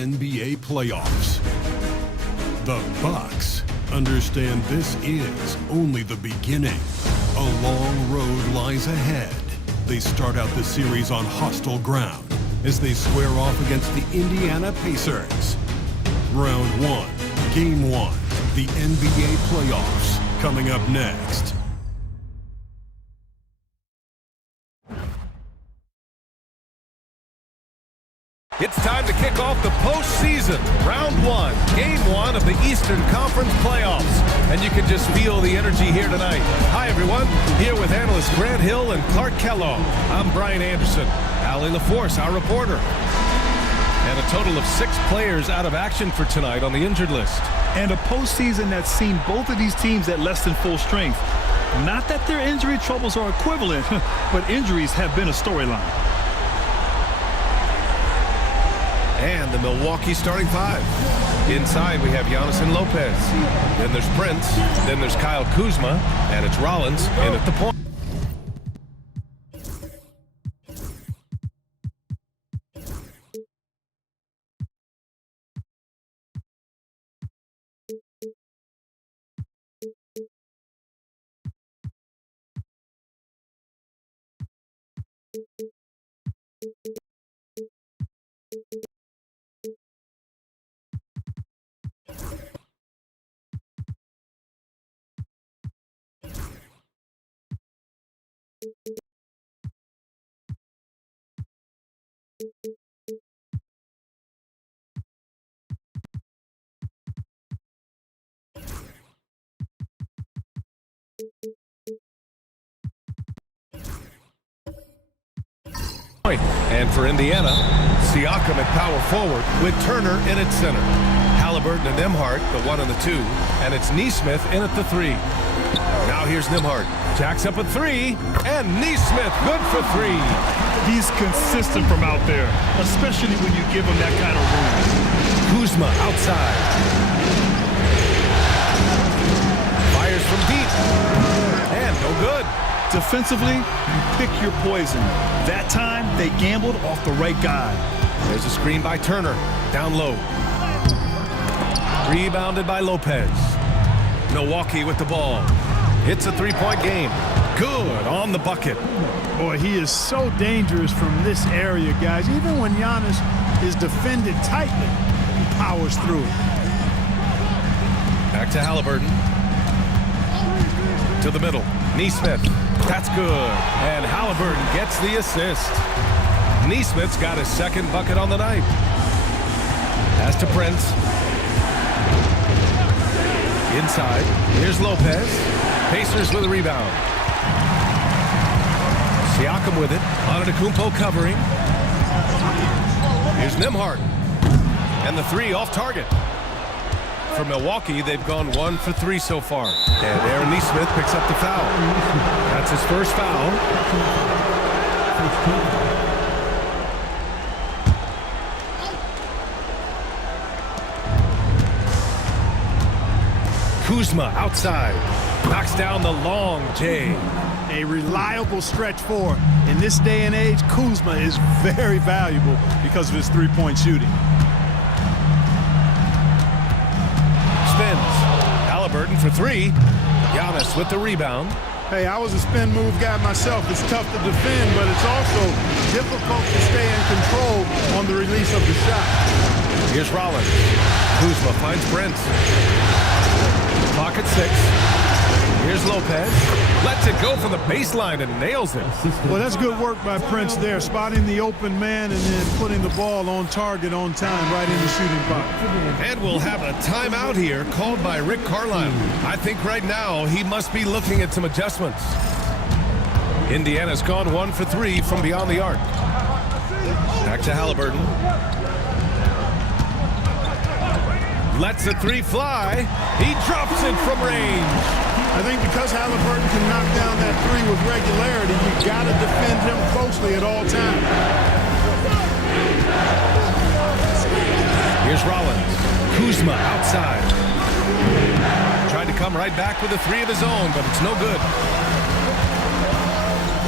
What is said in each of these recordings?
NBA playoffs. The Bucks understand this is only the beginning. A long road lies ahead. They start out the series on hostile ground as they square off against the Indiana PACERS. Round 1, Game 1, the NBA playoffs, coming up next. It's time to kick off the postseason. Round 1, Game 1 of the Eastern Conference playoffs. And you can just feel the energy here tonight. Hi, everyone. Here with analysts Grant Hill and Clark Kellogg. I'm Brian Anderson. Allie LaForce, our reporter. And a total of 6 players out of action for tonight on the injured list. And a postseason that's seen both of these teams at less than full strength. Not that their injury troubles are equivalent, but injuries have been a storyline. And the Milwaukee starting 5. Inside, we have Giannis and Lopez. Then there's Prince. Then there's Kyle Kuzma. And it's Rollins in at the point. And for Indiana, Siakam at power forward with Turner in at center. Halliburton and Nembhard, the 1 and the 2. And it's Nesmith in at the 3. Now here's Nembhard. Jacks up at 3. And Nesmith good for 3. He's consistent from out there, especially when you give him that kind of room. Kuzma outside. Fires from deep. And no good. Defensively, you pick your poison. That time, they gambled off the right guy. There's a screen by Turner. Down low. Rebounded by Lopez. Milwaukee with the ball. It's a 3-point game. Good on the bucket. Boy, he is so dangerous from this area, guys. Even when Giannis is defended tightly, he powers through it. Back to Halliburton. To the middle. Nesmith. That's good. And Halliburton gets the assist. Nesmith's got his second bucket on the night. Pass to Prince. Inside. Here's Lopez. Pacers with a rebound. Siakam with it. Antetokounmpo covering. Here's Nembhard. And the 3 off target. For Milwaukee, they've gone 1 for 3 so far. And Aaron Nesmith picks up the foul. That's his first foul. Kuzma outside. Knocks down the long J. A reliable stretch 4. In this day and age, Kuzma is very valuable because of his three-point shooting. Spins. Halliburton for 3. Giannis with the rebound. Hey, I was a spin move guy myself. It's tough to defend, but it's also difficult to stay in control on the release of the shot. Here's Rollins. Kuzma finds Prince. Clock at 6. Here's Lopez. Lets it go from the baseline and nails it. Well, that's good work by Prince there, spotting the open man and then putting the ball on target on time right in the shooting box. And we'll have a timeout here called by Rick Carlisle. I think right now he must be looking at some adjustments. Indiana's gone 1 for 3 from beyond the arc. Back to Halliburton. Lets the 3 fly. He drops it from range. I think because Halliburton can knock down that 3 with regularity, you got to defend him closely at all times. Here's Rollins. Kuzma outside. Tried to come right back with a 3 of his own, but it's no good.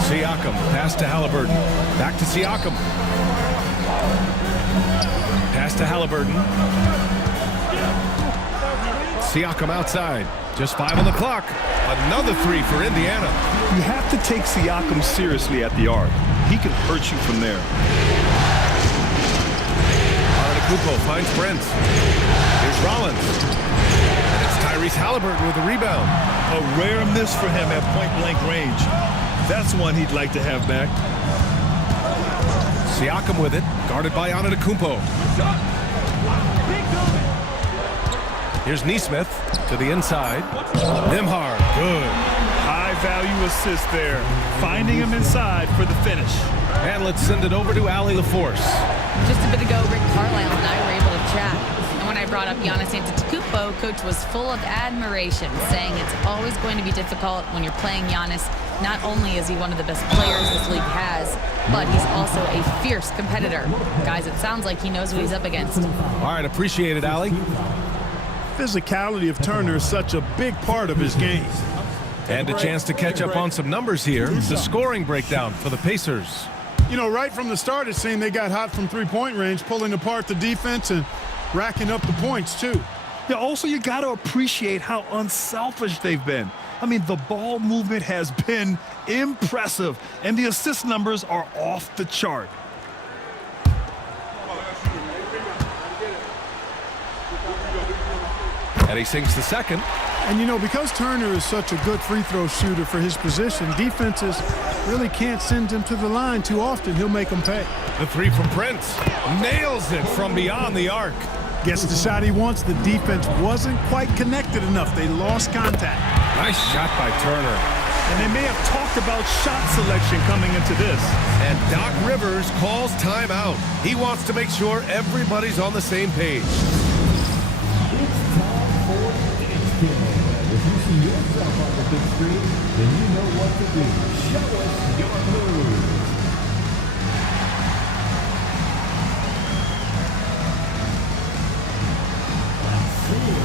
Siakam, pass to Halliburton. Back to Siakam. Pass to Halliburton. Siakam outside. Just 5 on the clock. Another 3 for Indiana. You have to take Siakam seriously at the arc. He can hurt you from there. Kupo finds Brent. Here's Rollins. And it's Tyrese Halliburton with the rebound. A rare miss for him at point-blank range. That's one he'd like to have back. Siakam with it, guarded by Antetokounmpo. Here's Nesmith to the inside. Nembhard, good. High-value assist there. Finding him inside for the finish. And let's send it over to Allie LaForce. Just a bit ago, Rick Carlisle and I were able to chat. And when I brought up Giannis Antetokounmpo, Coach was full of admiration, saying it's always going to be difficult when you're playing Giannis. Not only is he one of the best players this league has, but he's also a fierce competitor. Guys, it sounds like he knows what he's up against. All right, appreciate it, Allie. Physicality of Turner is such a big part of his game. And a chance to catch up on some numbers here. The scoring breakdown for the Pacers. You know, right from the start, it seemed they got hot from three-point range, pulling apart the defense and racking up the points, too. Yeah, also, you got to appreciate how unselfish they've been. I mean, the ball movement has been impressive, and the assist numbers are off the chart. And he sinks the second. And, you know, because Turner is such a good free throw shooter for his position, defenses really can't send him to the line too often. He'll make them pay. The 3 from Prince. Nails it from beyond the arc. Gets the shot he wants. The defense wasn't quite connected enough. They lost contact. Nice shot by Turner. And they may have talked about shot selection coming into this. And Doc Rivers calls timeout. He wants to make sure everybody's on the same page. If you see yourself on the big screen, then you know what to do. Show us your moves. Let's see it.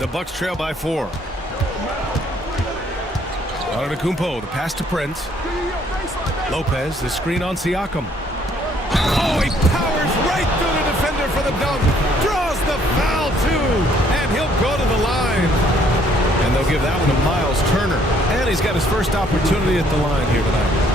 The Bucks trail by 4. Antetokounmpo, the pass to Prince. Lopez, the screen on Siakam. Oh, he powers right through the defender for the dunk. Draws the foul, too. And he'll go to the line. And they'll give that one to Miles Turner. And he's got his first opportunity at the line here tonight.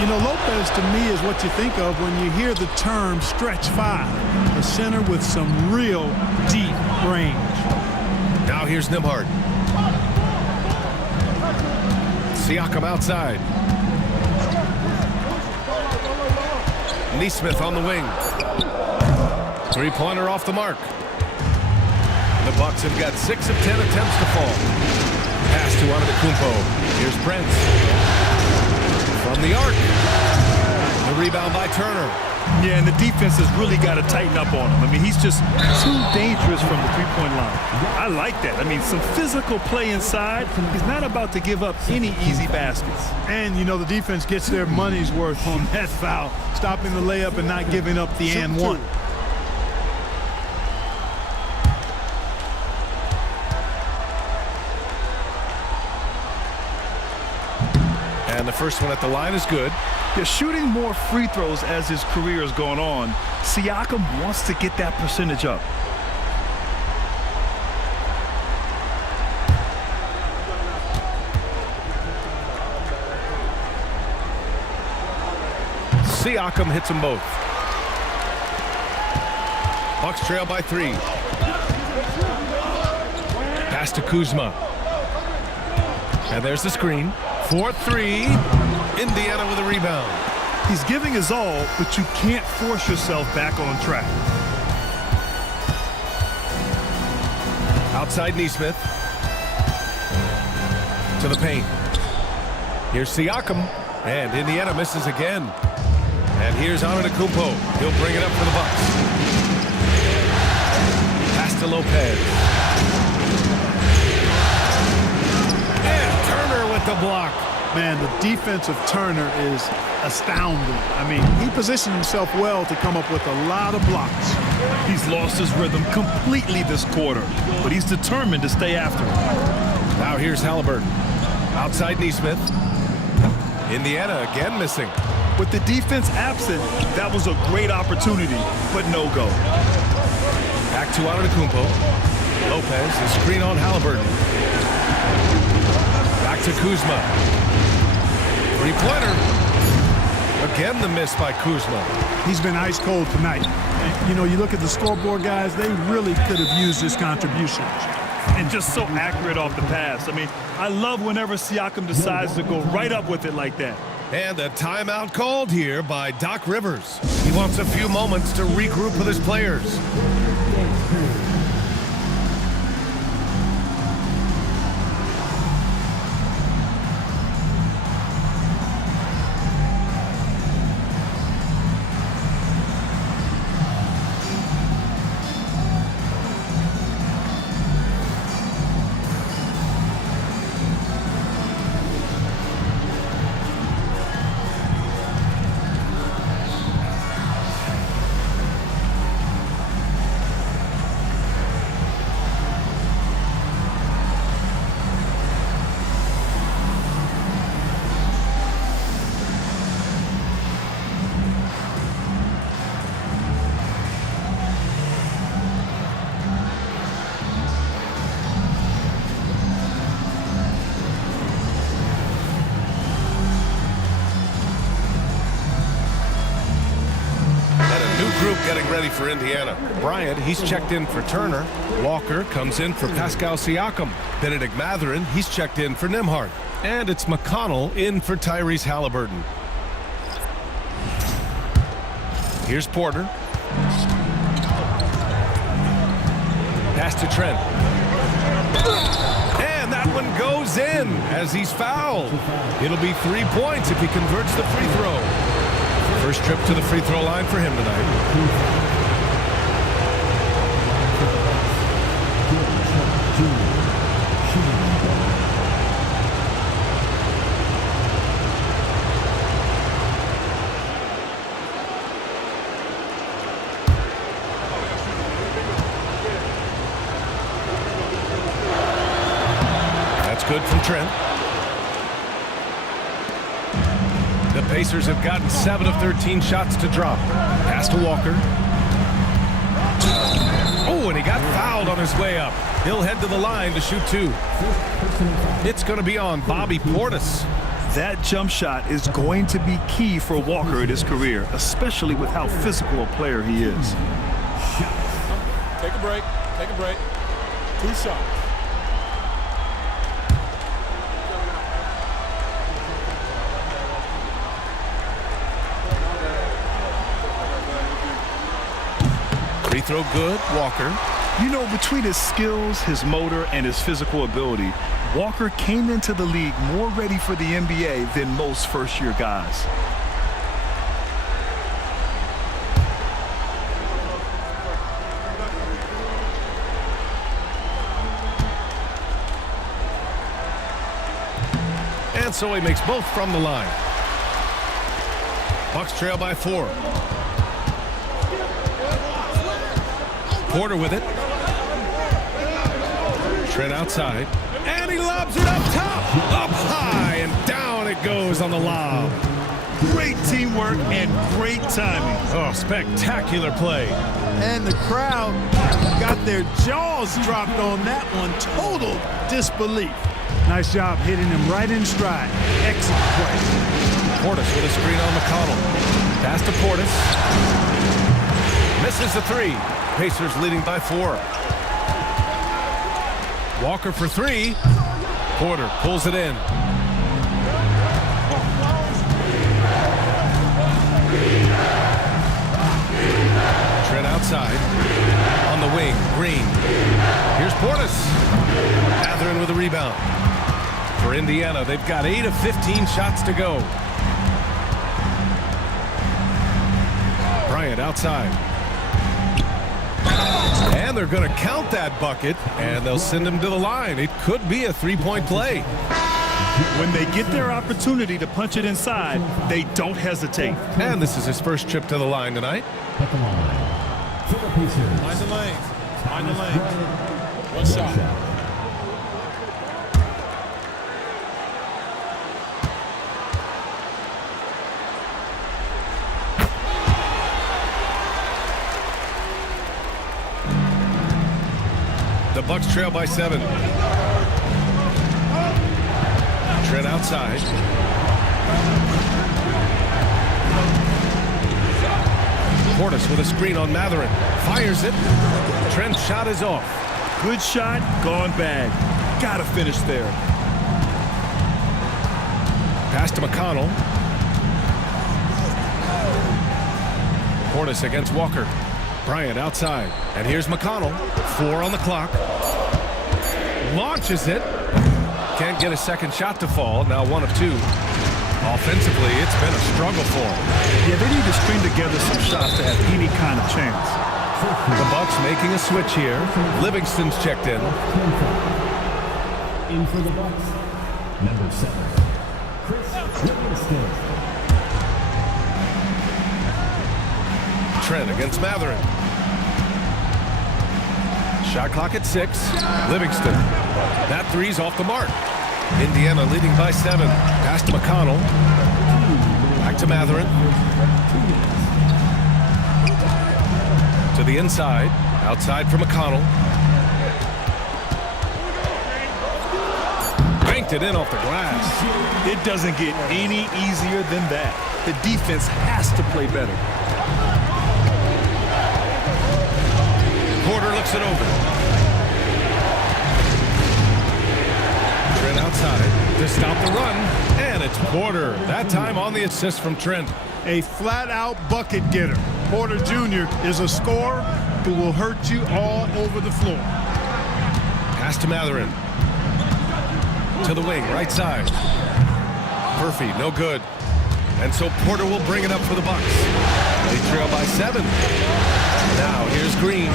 You know, Lopez to me is what you think of when you hear the term stretch 5. A center with some real deep range. Now here's Nembhard. Siakam outside. Nesmith on the wing. 3-pointer off the mark. The Bucks have got 6 of 10 attempts to fall. Pass to Antetokounmpo. Here's Prince. From the arc. The rebound by Turner. Yeah, and the defense has really got to tighten up on him. I mean, he's just too dangerous from the three-point line. I like that. I mean, some physical play inside. He's not about to give up any easy baskets. And, you know, the defense gets their money's worth on that foul, stopping the layup and not giving up the and one. And the first one at the line is good. Yeah, shooting more free throws as his career has gone on. Siakam wants to get that percentage up. Siakam hits them both. Bucks trail by 3. Pass to Kuzma. And there's the screen. 4-3. Indiana with a rebound. He's giving his all, but you can't force yourself back on track. Outside Nesmith. To the paint. Here's Siakam. And Indiana misses again. And here's Antetokounmpo. He'll bring it up for the Bucks. Pass to Lopez. And Turner with the block. Man, the defense of Turner is astounding. I mean, he positioned himself well to come up with a lot of blocks. He's lost his rhythm completely this quarter, but he's determined to stay after it. Now here's Halliburton. Outside Nesmith. Indiana again missing. With the defense absent, that was a great opportunity, but no go. Back to Antetokounmpo. Lopez, the screen on Halliburton. Back to Kuzma. Three-pointer. Again the miss by Kuzma. He's been ice cold tonight. And, you know, you look at the scoreboard, guys, they really could have used his contribution. And just so accurate off the pass. I mean, I love whenever Siakam decides to go right up with it like that. And a timeout called here by Doc Rivers. He wants a few moments to regroup with his players. Getting ready for Indiana. Bryant, he's checked in for Turner. Walker comes in for Pascal Siakam. Benedict Mathurin, he's checked in for Nembhard. And it's McConnell in for Tyrese Halliburton. Here's Porter. Pass to Trent. And that one goes in as he's fouled. It'll be 3 points if he converts the free throw. First trip to the free throw line for him tonight. That's good from Trent. The Pacers have gotten 7 of 13 shots to drop. Pass to Walker. Oh, and he got fouled on his way up. He'll head to the line to shoot 2. It's going to be on Bobby Portis. That jump shot is going to be key for Walker in his career, especially with how physical a player he is. Take a break. Take a break. 2 shots. Free throw good, Walker. You know, between his skills, his motor, and his physical ability, Walker came into the league more ready for the NBA than most first-year guys. And so he makes both from the line. Bucks trail by 4. Porter with it. Trent outside. And he lobs it up top. Up high and down it goes on the lob. Great teamwork and great timing. Oh, spectacular play. And the crowd got their jaws dropped on that one. Total disbelief. Nice job hitting him right in stride. Excellent play. Portis with a screen on McConnell. Pass to Portis. Misses the three. Pacers leading by 4. Walker for 3. Porter pulls it in. Trent outside. On the wing, Green. Here's Portis. Mathurin with a rebound. For Indiana, they've got 8 of 15 shots to go. Bryant outside. And they're going to count that bucket, and they'll send him to the line. It could be a 3-point play. When they get their opportunity to punch it inside, they don't hesitate. And this is his first trip to the line tonight. At the line. For the Pacers. Find the lane. Find the lane. One shot. The Bucks trail by 7. Trent outside. Portis with a screen on Mathurin. Fires it. Trent's shot is off. Good shot, gone bad. Gotta finish there. Pass to McConnell. Portis against Walker. Bryant outside. And here's McConnell. 4 on the clock. Launches it. Can't get a second shot to fall. Now 1 of 2. Offensively, it's been a struggle for him. Yeah, they need to string together some shots to have any kind of chance. The Bucks making a switch here. Livingston's checked in. In for the Bucks. Number 7. Livingston. Trent against Mathurin. Shot clock at 6. Livingston. That three's off the mark. Indiana leading by 7. Pass to McConnell. Back to Mathurin. To the inside. Outside for McConnell. Banked it in off the glass. It doesn't get any easier than that. The defense has to play better. Porter looks it over. Trent outside to stop the run, and it's Porter. That time on the assist from Trent. A flat-out bucket getter. Porter Jr. is a scorer who will hurt you all over the floor. Pass to Mathurin. To the wing, right side. Murphy, no good. And so Porter will bring it up for the Bucks. They trail by 7. Now here's Green.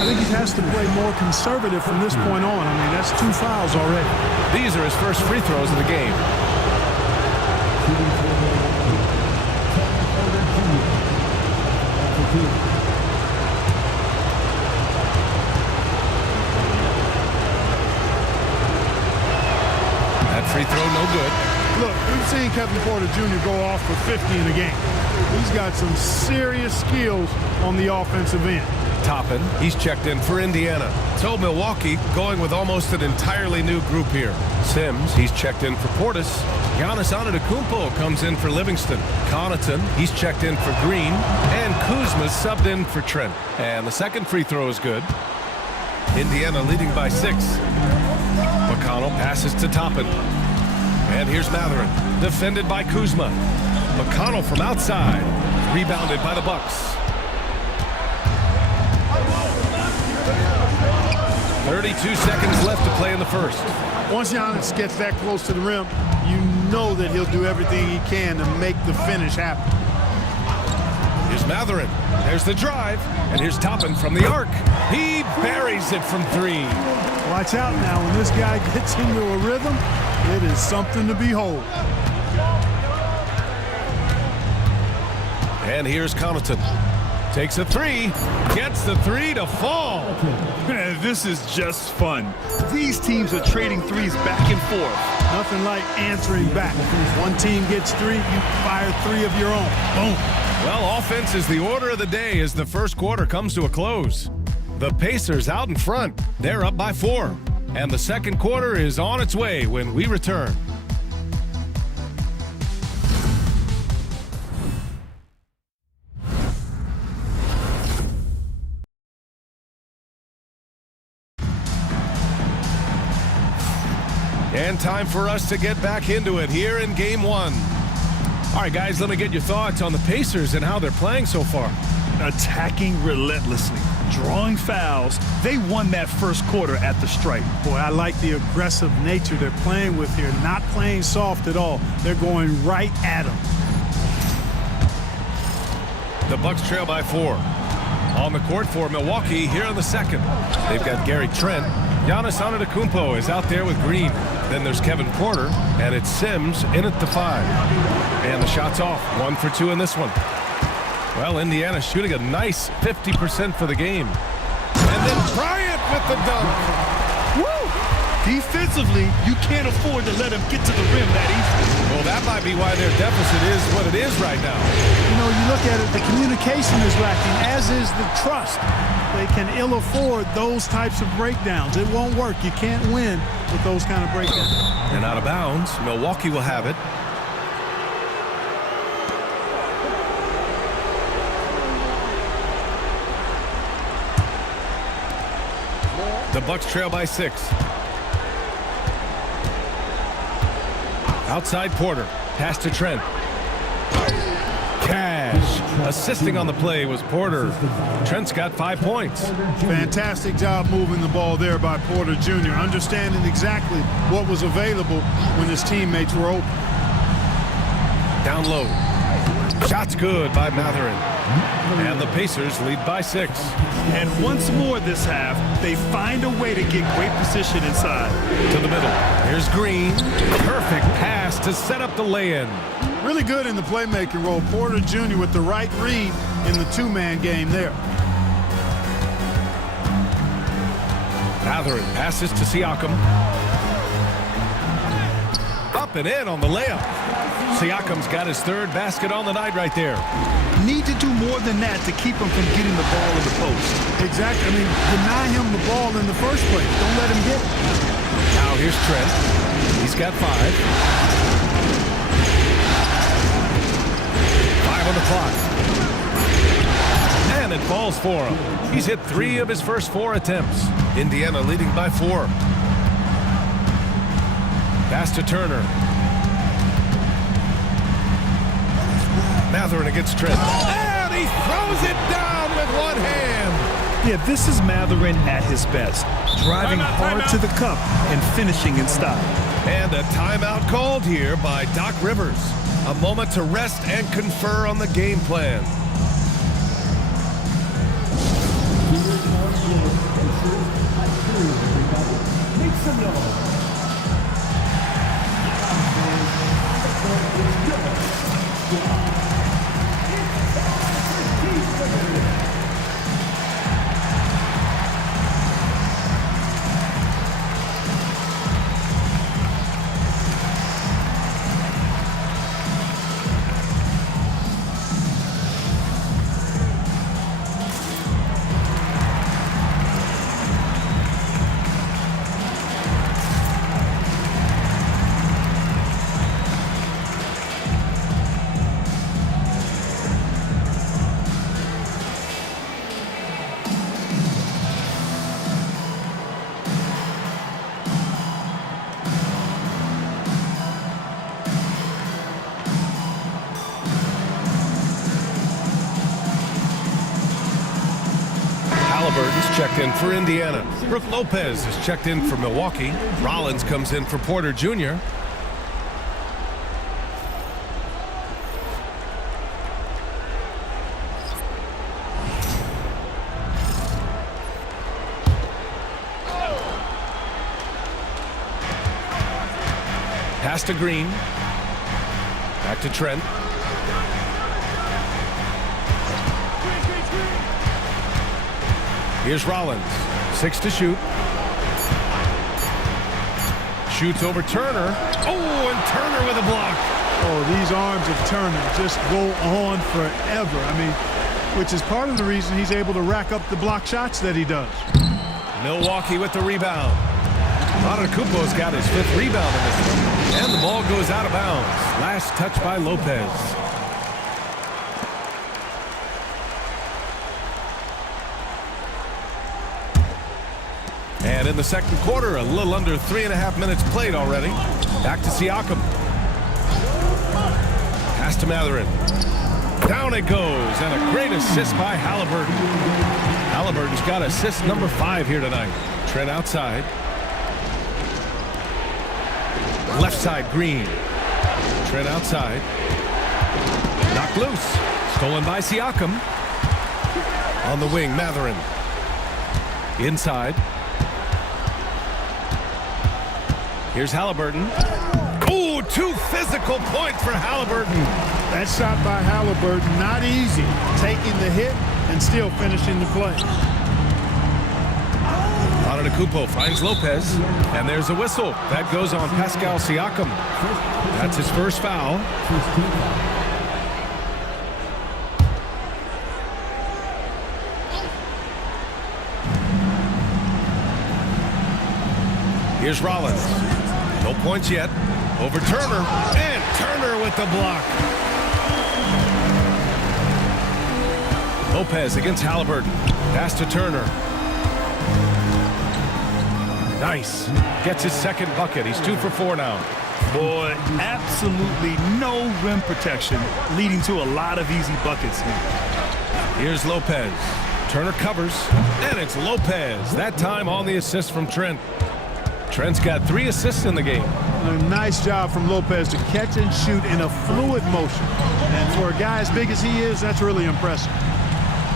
I think he has to play more conservative from this point on. I mean, that's 2 fouls already. These are his first free throws of the game. That free throw no good. Look, we've seen Kevin Porter Jr. go off for 50 in a game. He's got some serious skills on the offensive end. Toppin, he's checked in for Indiana. So Milwaukee going with almost an entirely new group here. Sims, he's checked in for Portis. Giannis Antetokounmpo comes in for Livingston. Connaughton, he's checked in for Green. And Kuzma's subbed in for Trent. And the second free throw is good. Indiana leading by 6. McConnell passes to Toppin. And here's Mathurin, defended by Kuzma. McConnell from outside, rebounded by the Bucks. 32 seconds left to play in the first. Once Giannis gets that close to the rim, you know that he'll do everything he can to make the finish happen. Here's Mathurin. There's the drive. And here's Toppin from the arc. He buries it from 3. Watch out now. When this guy gets into a rhythm, it is something to behold. And here's Connaughton. Takes a 3. Gets the 3 to fall. Man, this is just fun. These teams are trading threes back and forth. Nothing like answering back. One team gets 3, you fire 3 of your own. Boom. Well, offense is the order of the day as the first quarter comes to a close. The Pacers out in front. They're up by 4. And the second quarter is on its way when we return. And time for us to get back into it here in game one. All right, guys, let me get your thoughts on the Pacers and how they're playing so far. Attacking relentlessly, drawing fouls. They won that first quarter at the stripe. Boy, I like the aggressive nature they're playing with here. Not playing soft at all. They're going right at them. The Bucks trail by 4. On the court for Milwaukee here in the second. They've got Gary Trent. Giannis Antetokounmpo is out there with Green. Then there's Kevin Porter, and it's Sims in at the 5. And the shot's off. 1 for 2 in this one. Well, Indiana shooting a nice 50% for the game. And then Bryant with the dunk. Woo! Defensively, you can't afford to let him get to the rim that easily. Well, that might be why their deficit is what it is right now. You know, you look at it, the communication is lacking, as is the trust. They can ill afford those types of breakdowns. It won't work. You can't win with those kind of breakdowns. And out of bounds, Milwaukee will have it. The Bucks trail by 6. Outside Porter. Pass to Trent. Cash. Assisting on the play was Porter. Trent's got 5 points. Fantastic job moving the ball there by Porter Jr., understanding exactly what was available when his teammates were open. Down low. Shot's good by Matherin. And the Pacers lead by 6. And once more this half, they find a way to get great position inside. To the middle. Here's Green. Perfect pass to set up the lay-in. Really good in the playmaking role. Porter Jr. with the right read in the two-man game there. Matherin passes to Siakam. Up and in on the layup. Siakam's got his 3rd basket on the night right there. Need to do more than that to keep him from getting the ball in the post. Exactly. I mean, deny him the ball in the first place. Don't let him get it. Now here's Trent. He's got 5. 5 on the clock. And it falls for him. He's hit 3 of his first 4 attempts. Indiana leading by 4. Pass to Turner. Matherin against Trent. And he throws it down with one hand. Yeah, this is Matherin at his best. Driving hard to the cup and finishing in style. And a timeout called here by Doc Rivers. A moment to rest and confer on the game plan. Make some noise. Halliburton's checked in for Indiana. Brook Lopez is checked in for Milwaukee. Rollins comes in for Porter Jr. Pass to Green. Back to Trent. Here's Rollins. 6 to shoot. Shoots over Turner. Oh, and Turner with a block. Oh, these arms of Turner just go on forever. I mean, which is part of the reason he's able to rack up the block shots that he does. Milwaukee with the rebound. Antetokounmpo's got his 5th rebound in this one. And the ball goes out of bounds. Last touch by Lopez. And And in the second quarter, a little under 3.5 minutes played already. Back to Siakam. Pass to Mathurin. Down it goes, and a great assist by Halliburton. Halliburton's got assist number 5 here tonight. Trent outside. Left side, Green. Trent outside. Knocked loose. Stolen by Siakam. On the wing, Mathurin. Inside. Here's Halliburton. Ooh, 2 physical points for Halliburton. That shot by Halliburton, not easy. Taking the hit and still finishing the play. Antetokounmpo finds Lopez, and there's a whistle. That goes on Pascal Siakam. That's his first foul. Here's Rollins. No points yet. Over Turner, and Turner with the block. Lopez against Halliburton. Pass to Turner. Nice. Gets his second bucket. He's 2 for 4 now. Boy, absolutely no rim protection, leading to a lot of easy buckets here. Here's Lopez. Turner covers, and it's Lopez. That time on the assist from Trent. Trent's got 3 assists in the game. A nice job from Lopez to catch and shoot in a fluid motion. And for a guy as big as he is, that's really impressive.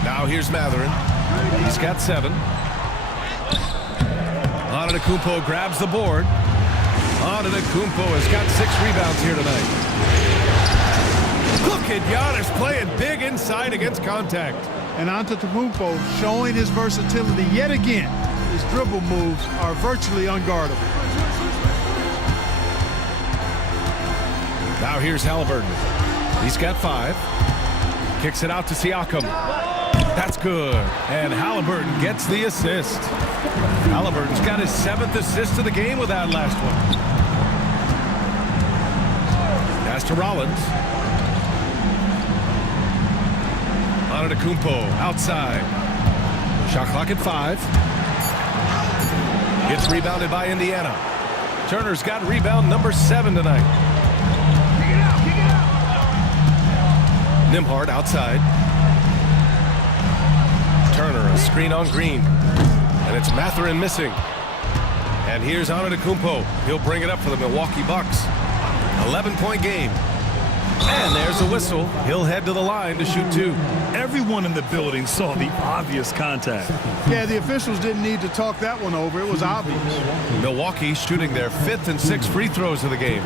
Now here's Mathurin. He's got 7. Antetokounmpo grabs the board. Antetokounmpo has got 6 rebounds here tonight. Look at Giannis playing big inside against contact. And Antetokounmpo showing his versatility yet again. His dribble moves are virtually unguardable. Now here's Halliburton. He's got 5. Kicks it out to Siakam. That's good. And Halliburton gets the assist. Halliburton's got his 7th assist of the game with that last one. Pass to Rollins. Antetokounmpo outside. Shot clock at 5. Gets rebounded by Indiana. Turner's got rebound number 7 tonight. Nembhard outside. Turner, a screen on Green. And it's Mathurin missing. And here's Antetokounmpo. He'll bring it up for the Milwaukee Bucks. 11-point game. And there's a whistle. He'll head to the line to shoot 2. Everyone in the building saw the obvious contact. Yeah, the officials didn't need to talk that one over. It was obvious. Milwaukee shooting their 5th and 6th free throws of the game.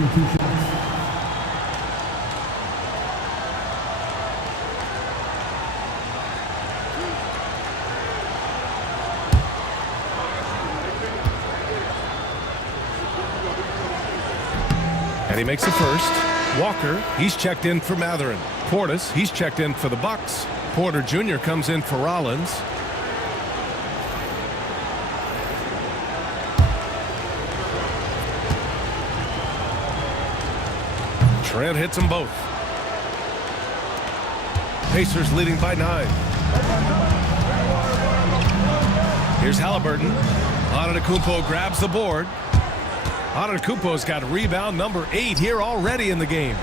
And he makes the first. Walker, he's checked in for Mathurin. Portis, he's checked in for the Bucks. Porter Jr. comes in for Rollins. Trent hits them both. Pacers leading by 9. Here's Halliburton. Antetokounmpo grabs the board. Antetokounmpo's got rebound number 8 here already in the game.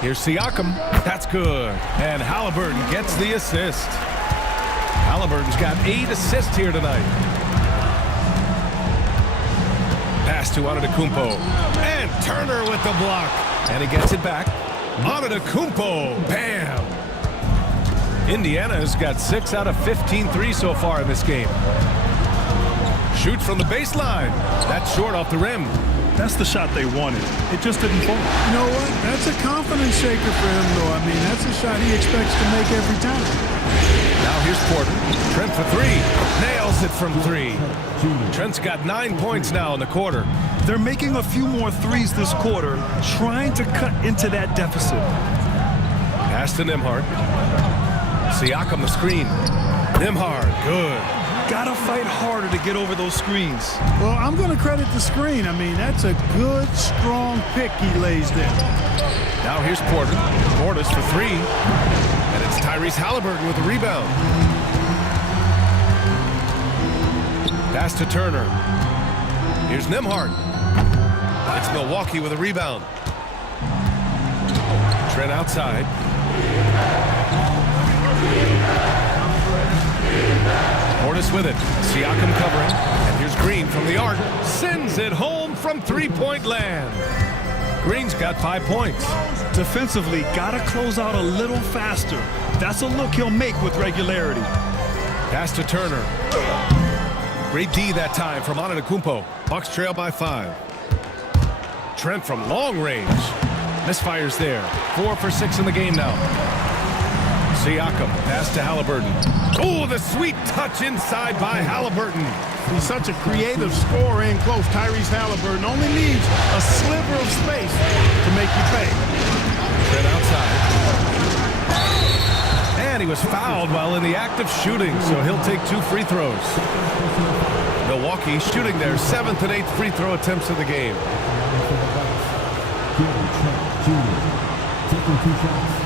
Here's Siakam. That's good. And Halliburton gets the assist. Halliburton's got 8 assists here tonight. Pass to Antetokounmpo. And Turner with the block. And he gets it back. Antetokounmpo. Bam! Indiana has got 6 out of 15 threes so far in this game. Shoots from the baseline. That's short off the rim. That's the shot they wanted. It just didn't fall. You know what? That's a confidence shaker for him, though. I mean, that's a shot he expects to make every time. Now here's Porter. Trent for 3. Nails it from 3. Trent's got 9 points now in the quarter. They're making a few more threes this quarter, trying to cut into that deficit. Pass to Nembhard. Siakam the screen. Nembhard, good. Gotta fight harder to get over those screens. Well, I'm going to credit the screen. I mean, that's a good, strong pick he lays there. Now here's Porter. Portis for 3. And it's Tyrese Halliburton with the rebound. Pass to Turner. Here's Nembhard. It's Milwaukee with a rebound. Trent outside. Portis with it. Siakam covering. And here's Green from the arc. Sends it home from three-point land. Green's got 5 points. Defensively, got to close out a little faster. That's a look he'll make with regularity. Pass to Turner. Great D that time from Antetokounmpo. Bucks trail by 5. Trent from long range. Misfires there. 4 for 6 in the game now. Siakam, pass to Halliburton. Oh, the sweet touch inside by Halliburton. He's such a creative scorer in close. Tyrese Halliburton only needs a sliver of space to make you pay. Trent outside. And he was fouled while in the act of shooting, so he'll take 2 free throws. Milwaukee shooting their 7th and 8th free throw attempts of the game. Taking 2 shots.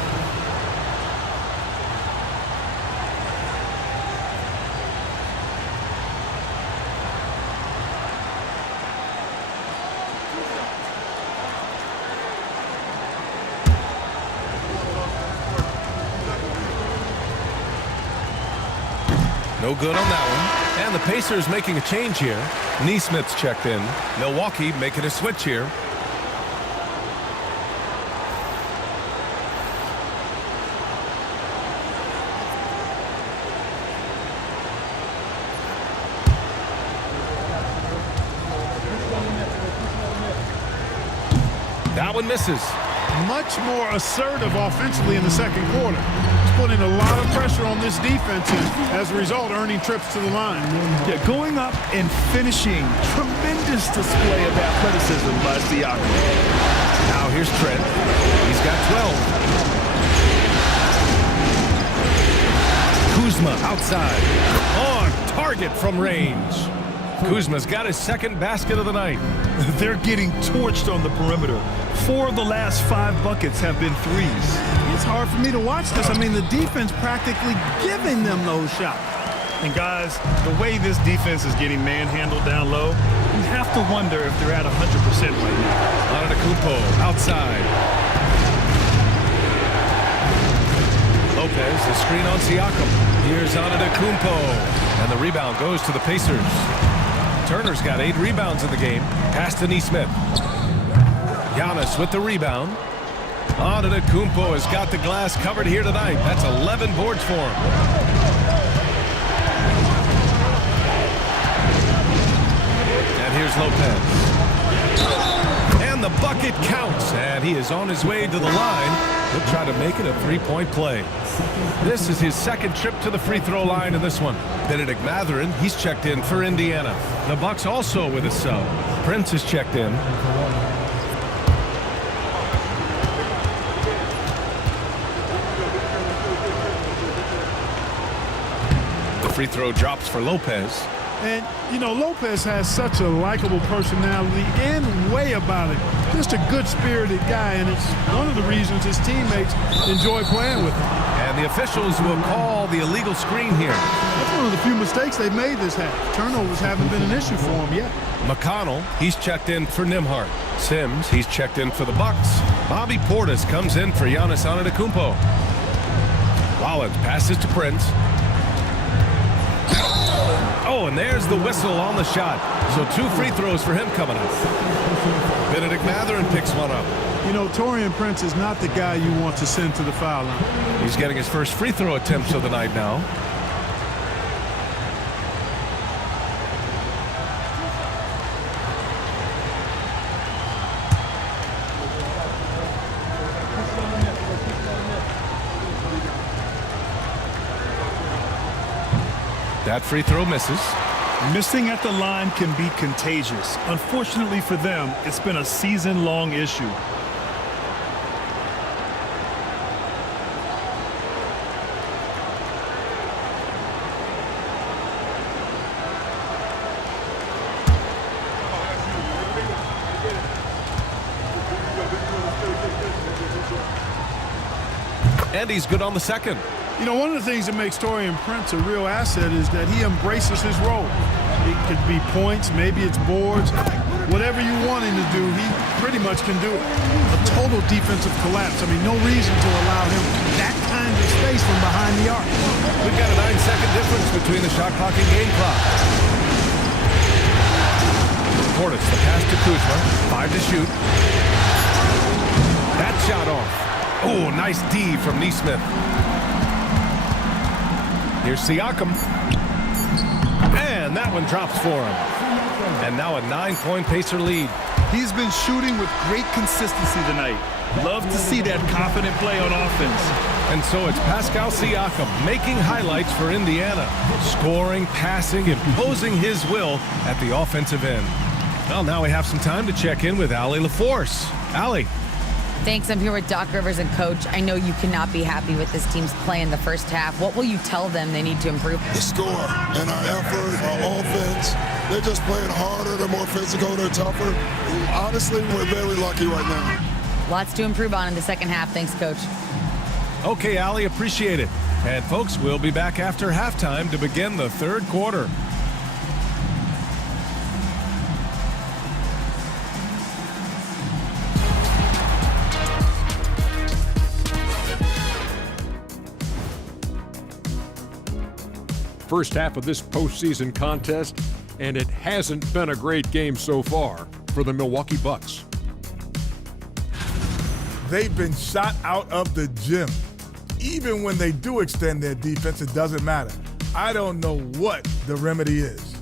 No good on that one. And the Pacers making a change here. Neesmith's checked in. Milwaukee making a switch here. That one misses. Much more assertive offensively in the second quarter. He's putting a lot of pressure on this defense and as a result earning trips to the line. Yeah, going up and finishing. Tremendous display of athleticism by Siakam. Now here's Trent. He's got 12. Kuzma outside. On target from range. Kuzma's got his second basket of the night. They're getting torched on the perimeter. 4 of the last 5 buckets have been threes. It's hard for me to watch this. I mean, the defense practically giving them those shots. And guys, the way this defense is getting manhandled down low, you have to wonder if they're at 100% right now. Antetokounmpo outside. Lopez, the screen on Siakam. Here's Antetokounmpo. And the rebound goes to the Pacers. Turner's got 8 rebounds in the game. Pass to Neesmith. Giannis with the rebound. Antetokounmpo has got the glass covered here tonight. That's 11 boards for him. And here's Lopez. And the bucket counts. And he is on his way to the line. He'll try to make it a 3-point play. This is his second trip to the free throw line in this one. Benedict Mathurin, he's checked in for Indiana. The Bucks also with a sub. Prince is checked in. The free throw drops for Lopez. And, you know, Lopez has such a likable personality and way about it. Just a good-spirited guy, and it's one of the reasons his teammates enjoy playing with him. And the officials will call the illegal screen here. That's one of the few mistakes they've made this half. Turnovers haven't been an issue for him yet. McConnell, he's checked in for Nembhard. Sims, he's checked in for the Bucks. Bobby Portis comes in for Giannis Antetokounmpo. Rollins passes to Prince. Oh, and there's the whistle on the shot. So 2 free throws for him coming up. Benedict Mathurin picks one up. You know, Taurean Prince is not the guy you want to send to the foul line. He's getting his first free throw attempts of the night now. That free throw misses. Missing at the line can be contagious. Unfortunately for them, it's been a season-long issue. And he's good on the second. You know, one of the things that makes Taurean Prince a real asset is that he embraces his role. It could be points, maybe it's boards. Whatever you want him to do, he pretty much can do it. A total defensive collapse. I mean, no reason to allow him that kind of space from behind the arc. We've got a 9-second difference between the shot clock and game clock. Portis, the pass to Kuzma. 5 to shoot. That shot off. Oh, nice D from Neesmith. Here's Siakam. And that one drops for him. And now a 9-point Pacer lead. He's been shooting with great consistency tonight. Love to see that confident play on offense. And so it's Pascal Siakam making highlights for Indiana. Scoring, passing, imposing his will at the offensive end. Well, now we have some time to check in with Allie LaForce. Allie. Thanks. I'm here with Doc Rivers and Coach. I know you cannot be happy with this team's play in the first half. What will you tell them they need to improve? The score and our effort, our offense, they're just playing harder, they're more physical, they're tougher. Honestly, we're very lucky right now. Lots to improve on in the second half. Thanks, Coach. Okay, Allie, appreciate it. And folks, we'll be back after halftime to begin the third quarter. First half of this postseason contest, and it hasn't been a great game so far for the Milwaukee Bucks. They've been shot out of the gym. Even when they do extend their defense, it doesn't matter. I don't know what the remedy is.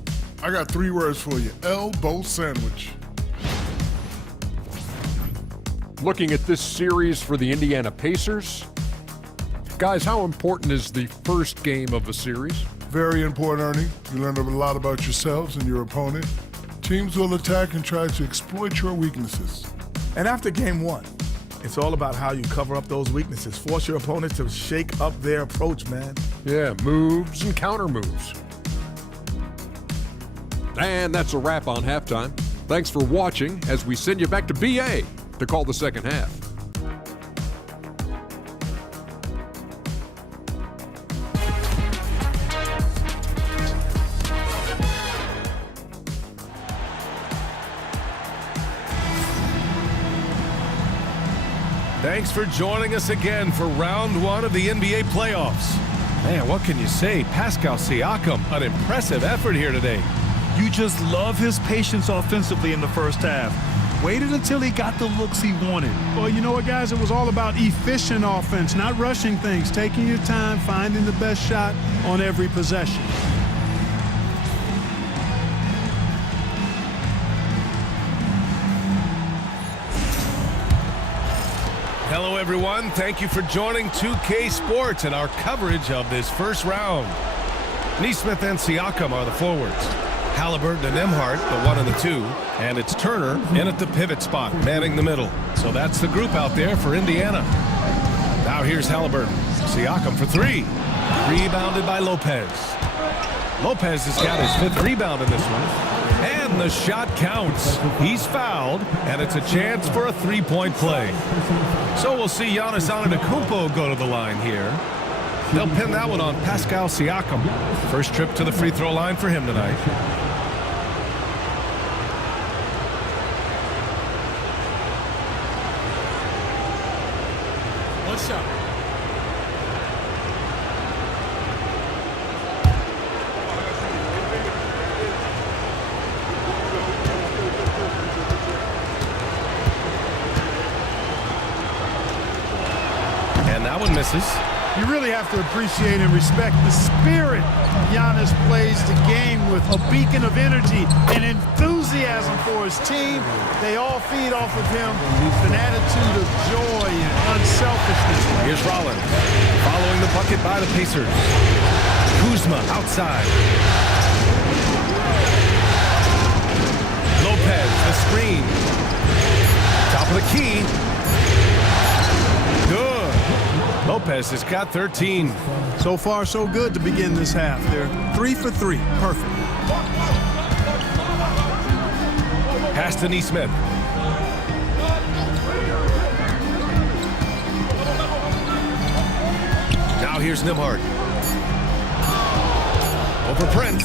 I got 3 words for you. Elbow sandwich. Looking at this series for the Indiana Pacers, guys, how important is the first game of the series? Very important, Ernie. You learn a lot about yourselves and your opponent. Teams will attack and try to exploit your weaknesses. And after game 1, it's all about how you cover up those weaknesses. Force your opponent to shake up their approach, man. Yeah, moves and counter moves. And that's a wrap on halftime. Thanks for watching as we send you back to BA to call the second half. Thanks for joining us again for round 1 of the NBA playoffs. Man, what can you say? Pascal Siakam, an impressive effort here today. You just love his patience offensively in the first half. Waited until he got the looks he wanted. Well, you know what, guys? It was all about efficient offense, not rushing things, taking your time, finding the best shot on every possession. Hello, everyone. Thank you for joining 2K Sports and our coverage of this first round. Neesmith and Siakam are the forwards. Halliburton and Nembhard, the 1 and the 2. And it's Turner in at the pivot spot, manning the middle. So that's the group out there for Indiana. Now here's Halliburton. Siakam for 3. Rebounded by Lopez. Lopez has got his 5th rebound in this one. And the shot counts. He's fouled, and it's a chance for a 3-point play. So we'll see Giannis Antetokounmpo go to the line here. They'll pin that one on Pascal Siakam. First trip to the free throw line for him tonight. One shot. That one misses. You really have to appreciate and respect the spirit Giannis plays the game with. A beacon of energy and enthusiasm for his team. They all feed off of him. An attitude of joy and unselfishness. Here's Rollins following the bucket by the Pacers. Kuzma outside. Lopez, the screen. Top of the key. Good. Lopez has got 13. So far, so good to begin this half. They're 3 for 3. Perfect. Pass to Neesmith. Now here's Nembhard. Over Prince.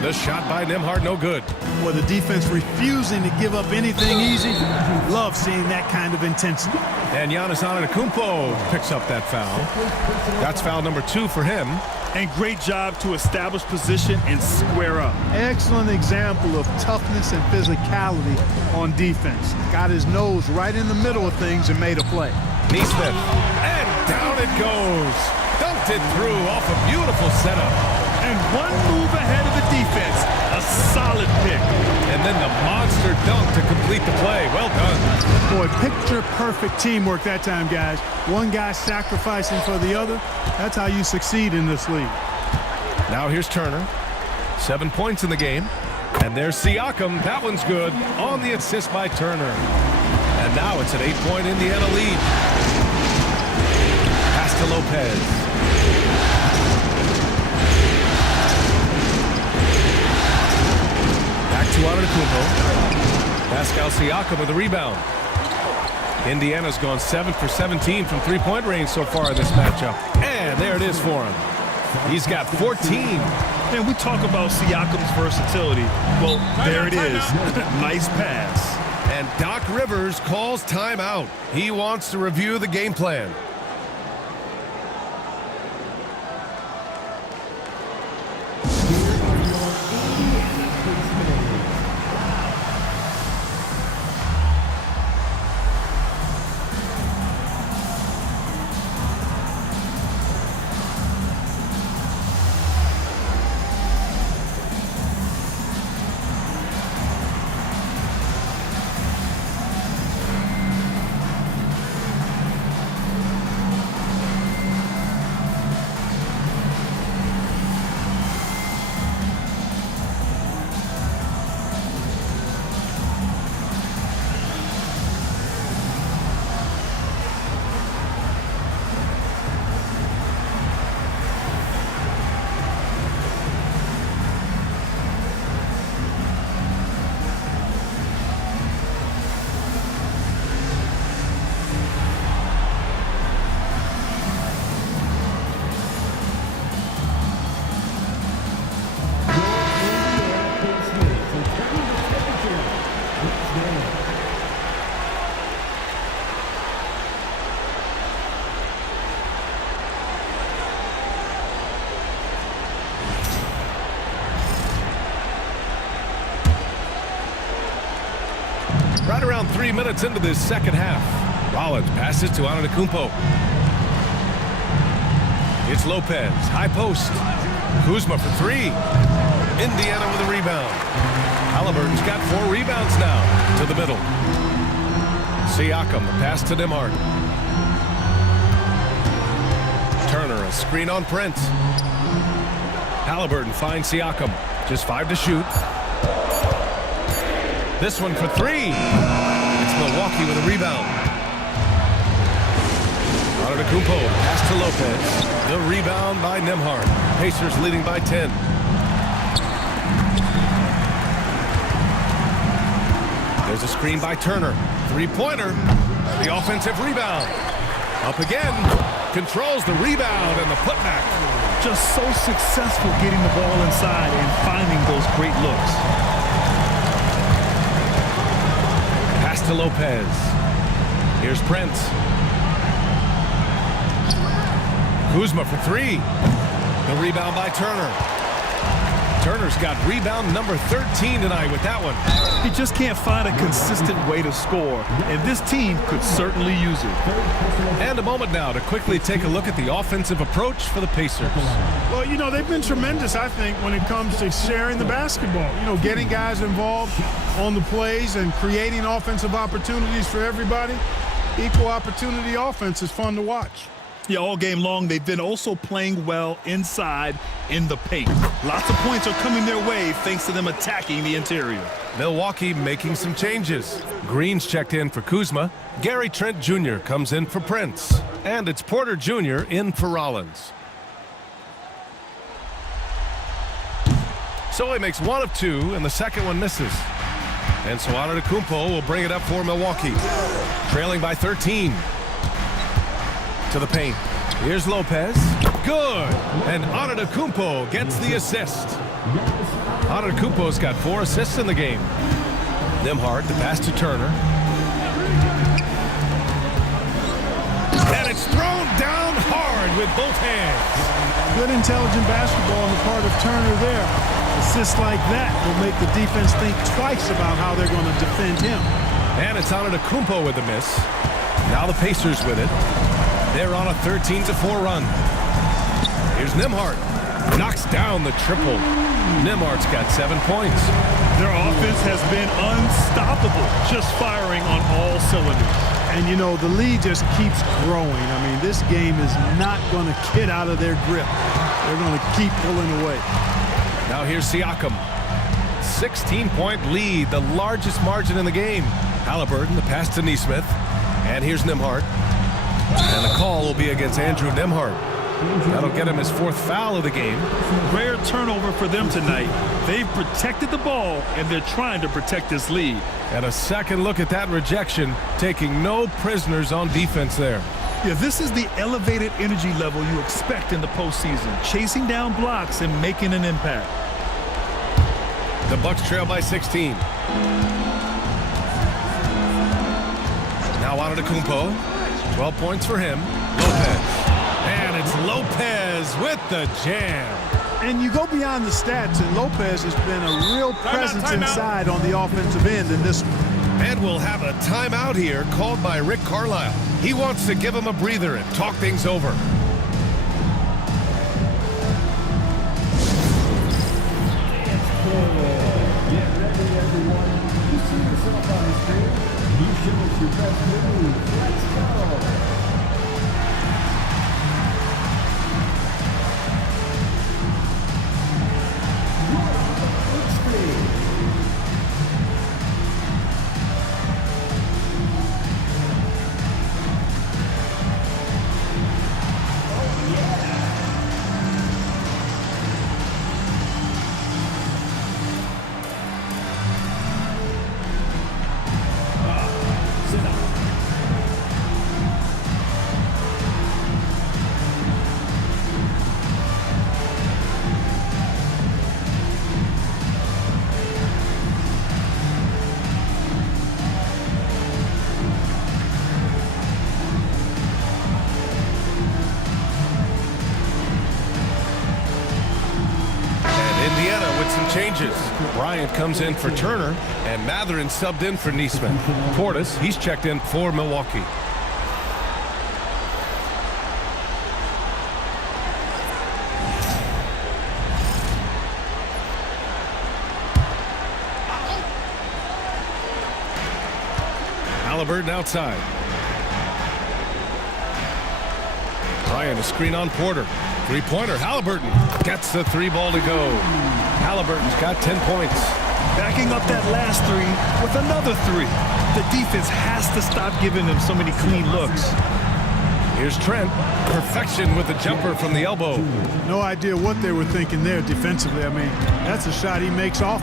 The shot by Nembhard, no good. Boy, the defense refusing to give up anything easy. Love seeing that kind of intensity. And Giannis Antetokounmpo picks up that foul. That's foul number 2 for him. And great job to establish position and square up. Excellent example of toughness and physicality on defense. Got his nose right in the middle of things and made a play. Neesmith, and down it goes. Dunked it through off a beautiful setup. And one move ahead of the defense. A solid pick. And then the monster dunk to complete the play. Well done. Boy, picture-perfect teamwork that time, guys. One guy sacrificing for the other. That's how you succeed in this league. Now here's Turner. 7 points in the game. And there's Siakam. That one's good on the assist by Turner. And now it's an 8-point Indiana lead. Pass to Lopez. To Antetokounmpo. Pascal Siakam with the rebound. Indiana's gone 7 for 17 from three-point range so far in this matchup. And there it is for him. He's got 14. And we talk about Siakam's versatility. Well, there it is. Nice pass. And Doc Rivers calls timeout. He wants to review the game plan. Right around 3 minutes into this second half. Rollins passes to Antetokounmpo. It's Lopez, high post. Kuzma for 3. Indiana with a rebound. Halliburton's got 4 rebounds now to the middle. Siakam, the pass to Nembhard. Turner, a screen on Prince. Halliburton finds Siakam. Just 5 to shoot. This one for 3. It's Milwaukee with a rebound. Antetokounmpo, pass to Lopez. The rebound by Nembhard. Pacers leading by 10. There's a screen by Turner. Three-pointer. The offensive rebound. Up again. Controls the rebound and the putback. Just so successful getting the ball inside and finding those great looks. Pass to Lopez. Here's Prince. Kuzma for 3. The rebound by Turner. Turner's got rebound number 13 tonight with that one. He just can't find a consistent way to score, and this team could certainly use it. And a moment now to quickly take a look at the offensive approach for the Pacers. Well, you know, they've been tremendous, I think, when it comes to sharing the basketball. You know, getting guys involved on the plays and creating offensive opportunities for everybody. Equal opportunity offense is fun to watch. Yeah, all game long, they've been also playing well inside in the paint. Lots of points are coming their way thanks to them attacking the interior. Milwaukee making some changes. Green's checked in for Kuzma. Gary Trent Jr. comes in for Prince. And it's Porter Jr. in for Rollins. So he makes 1 of 2, and the second one misses. And so Antetokounmpo will bring it up for Milwaukee. Trailing by 13. To the paint. Here's Lopez. Good. And Antetokounmpo gets the assist. Antetokounmpo's got 4 assists in the game. Nembhard, the pass to Turner. And it's thrown down hard with both hands. Good intelligent basketball on the part of Turner there. Assists like that will make the defense think twice about how they're going to defend him. And it's Antetokounmpo with the miss. Now the Pacers with it. They're on a 13-4 run. Here's Nembhard. Knocks down the triple. Nembhard's got 7 points. Their offense has been unstoppable, just firing on all cylinders. And, you know, the lead just keeps growing. I mean, this game is not going to get out of their grip. They're going to keep pulling away. Now here's Siakam. 16-point lead, the largest margin in the game. Halliburton, the pass to Nesmith. And here's Nembhard. And the call will be against Andrew Nembhard. That'll get him his 4th foul of the game. Rare turnover for them tonight. They've protected the ball, and they're trying to protect this lead. And a second look at that rejection, taking no prisoners on defense there. Yeah, this is the elevated energy level you expect in the postseason, chasing down blocks and making an impact. The Bucks trail by 16. Now Antetokounmpo, 12 points for him. Lopez. And it's Lopez with the jam. And you go beyond the stats, and Lopez has been a real presence inside on the offensive end in this one. And we'll have a timeout here called by Rick Carlisle. He wants to give him a breather and talk things over. Get ready, everyone. You see yourself on the screen. You show us your best move. Let's go. Changes. Bryant comes in for Turner, and Mathurin subbed in for Nesmith. Portis, he's checked in for Milwaukee. Halliburton outside. Bryant, a screen on Porter. Three-pointer, Halliburton gets the 3 ball to go. Halliburton's got 10 points. Backing up that last 3 with another 3. The defense has to stop giving them so many clean looks. Here's Trent. Perfection with the jumper from the elbow. No idea what they were thinking there defensively. I mean, that's a shot he makes off.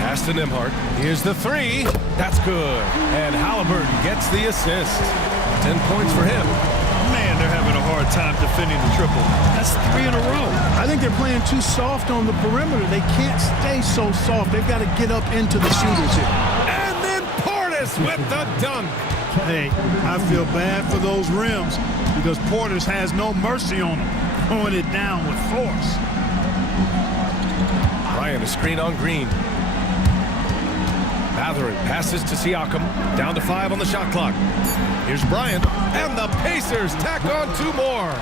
Pass to Nembhard. Here's the 3. That's good. And Halliburton gets the assist. 10 points for him. Man, they're having a hard time defending the triple. That's 3 in a row. I think they're playing too soft on the perimeter. They can't stay so soft. They've got to get up into the shooters here. And then Portis with the dunk. Hey, I feel bad for those rims because Portis has no mercy on them, throwing it down with force. Bryant, a screen on Green. Mathurin passes to Siakam. Down to 5 on the shot clock. Here's Bryant, and the Pacers tack on 2 more.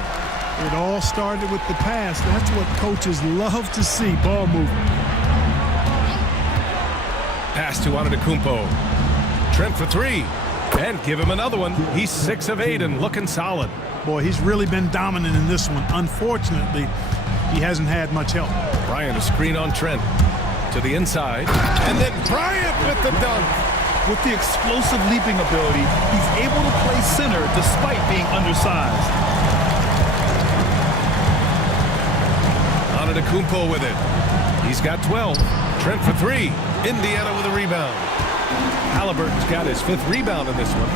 It all started with the pass. That's what coaches love to see, ball movement. Pass to Antetokounmpo. Trent for 3. And give him another one. He's 6 of 8 and looking solid. Boy, he's really been dominant in this one. Unfortunately, he hasn't had much help. Bryant, a screen on Trent. To the inside. And then Bryant with the dunk. With the explosive leaping ability, he's able to play center despite being undersized. Antetokounmpo with it. He's got 12. Trent for 3. Indiana with a rebound. Halliburton's got his 5th rebound in this one.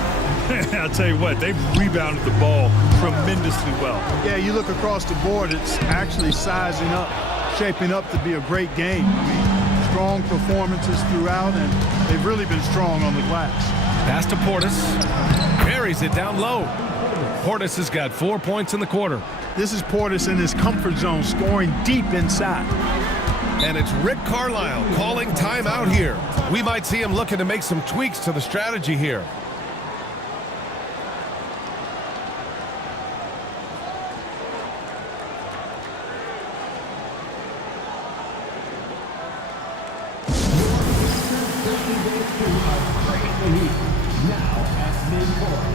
I'll tell you what, they've rebounded the ball tremendously well. Yeah, you look across the board, it's actually sizing up, shaping up to be a great game. I mean, strong performances throughout, and they've really been strong on the glass. Pass to Portis. Carries it down low. Portis has got 4 points in the quarter. This is Portis in his comfort zone, scoring deep inside. And it's Rick Carlisle calling timeout here. We might see him looking to make some tweaks to the strategy here. Now at midcourt.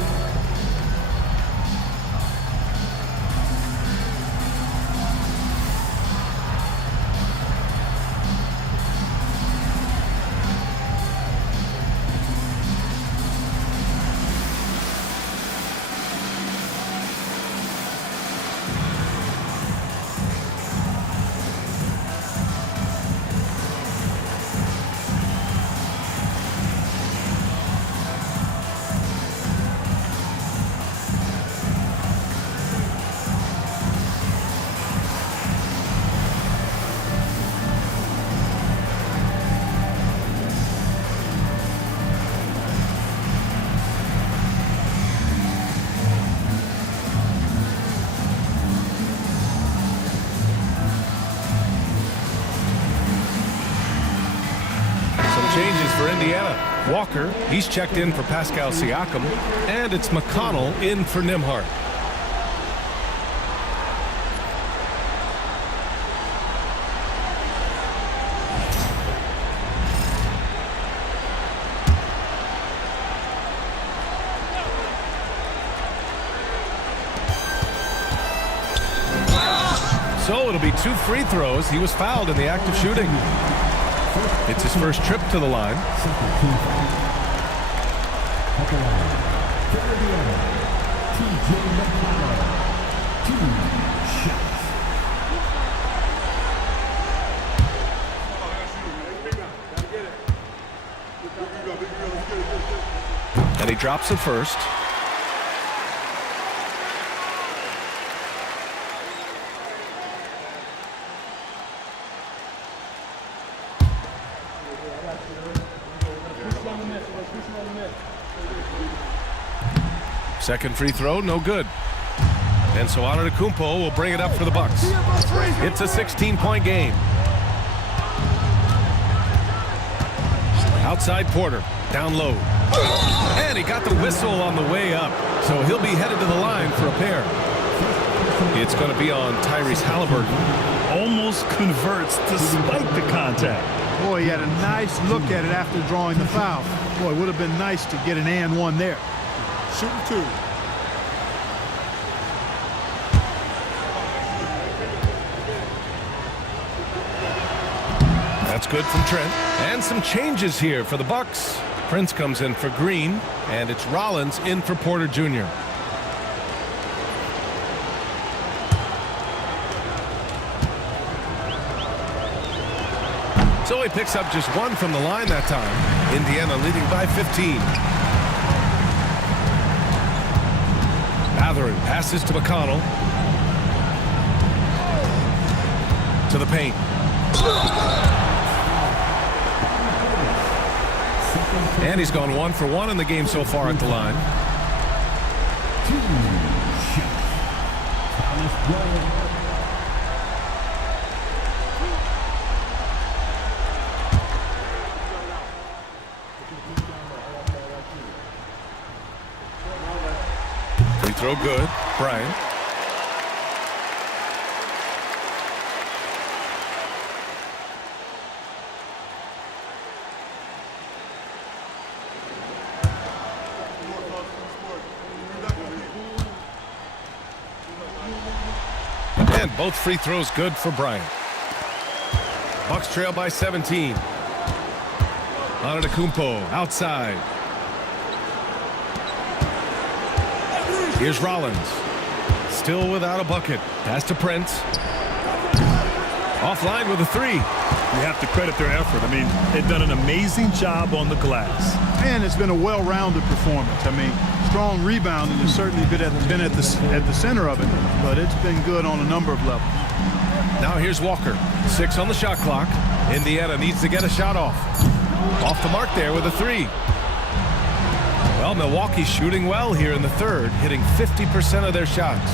Changes for Indiana. Walker, he's checked in for Pascal Siakam, and it's McConnell in for Nembhard. So it'll be 2 free throws. He was fouled in the act of shooting. It's his first trip to the line. And he drops it first. Second free throw, no good. And so Antetokounmpo will bring it up for the Bucks. It's a 16-point game. Outside Porter, down low. And he got the whistle on the way up. So he'll be headed to the line for a pair. It's going to be on Tyrese Halliburton. Almost converts despite the contact. Boy, he had a nice look at it after drawing the foul. Boy, it would have been nice to get an and one there. Shooting 2. That's good from Trent. And some changes here for the Bucks. Prince comes in for Green, and it's Rollins in for Porter Jr. So he picks up just 1 from the line that time. Indiana leading by 15. Mathurin passes to McConnell. To the paint. And he's gone 1 for 1 in the game so far at the line. Free throw good. Bryant. And both free throws good for Bryant. Bucks trail by 17. Antetokounmpo outside. Here's Rollins. Still without a bucket. Pass to Prince. Offline with a 3. You have to credit their effort. I mean, they've done an amazing job on the glass. And it's been a well-rounded performance. I mean, strong rebounding has certainly been at the center of it, but it's been good on a number of levels. Now here's Walker. 6 on the shot clock. Indiana needs to get a shot off. Off the mark there with a 3. Well, Milwaukee's shooting well here in the third, hitting 50% of their shots.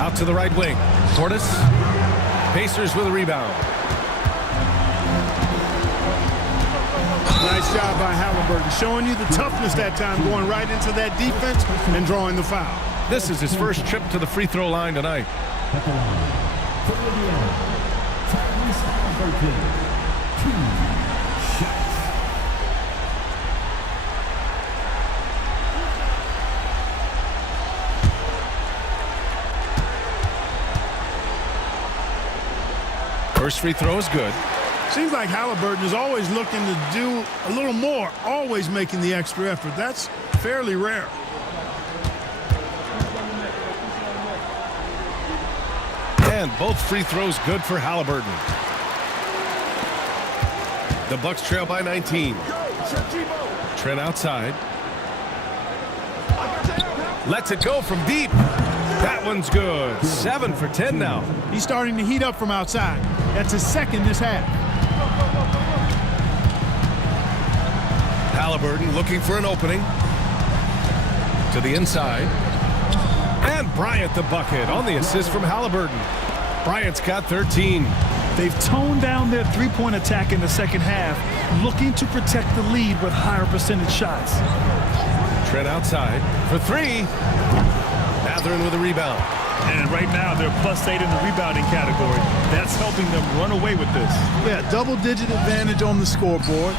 Out to the right wing. Portis. Pacers with a rebound. Nice job by Halliburton, showing you the toughness that time, going right into that defense and drawing the foul. This is his first trip to the free throw line tonight. For Indiana, Tyrese Halliburton, 2 shots. First free throw is good. Seems like Halliburton is always looking to do a little more, always making the extra effort. That's fairly rare. And both free throws good for Halliburton. The Bucks trail by 19. Trent outside. Lets it go from deep. That one's good. 7 for 10 now. He's starting to heat up from outside. That's his second this half. Halliburton looking for an opening. To the inside. And Bryant the bucket on the assist from Halliburton. Bryant's got 13. They've toned down their three-point attack in the second half, looking to protect the lead with higher percentage shots. Trent outside for 3. Mathurin with a rebound. And right now they're +8 in the rebounding category. That's helping them run away with this. Yeah, double-digit advantage on the scoreboard.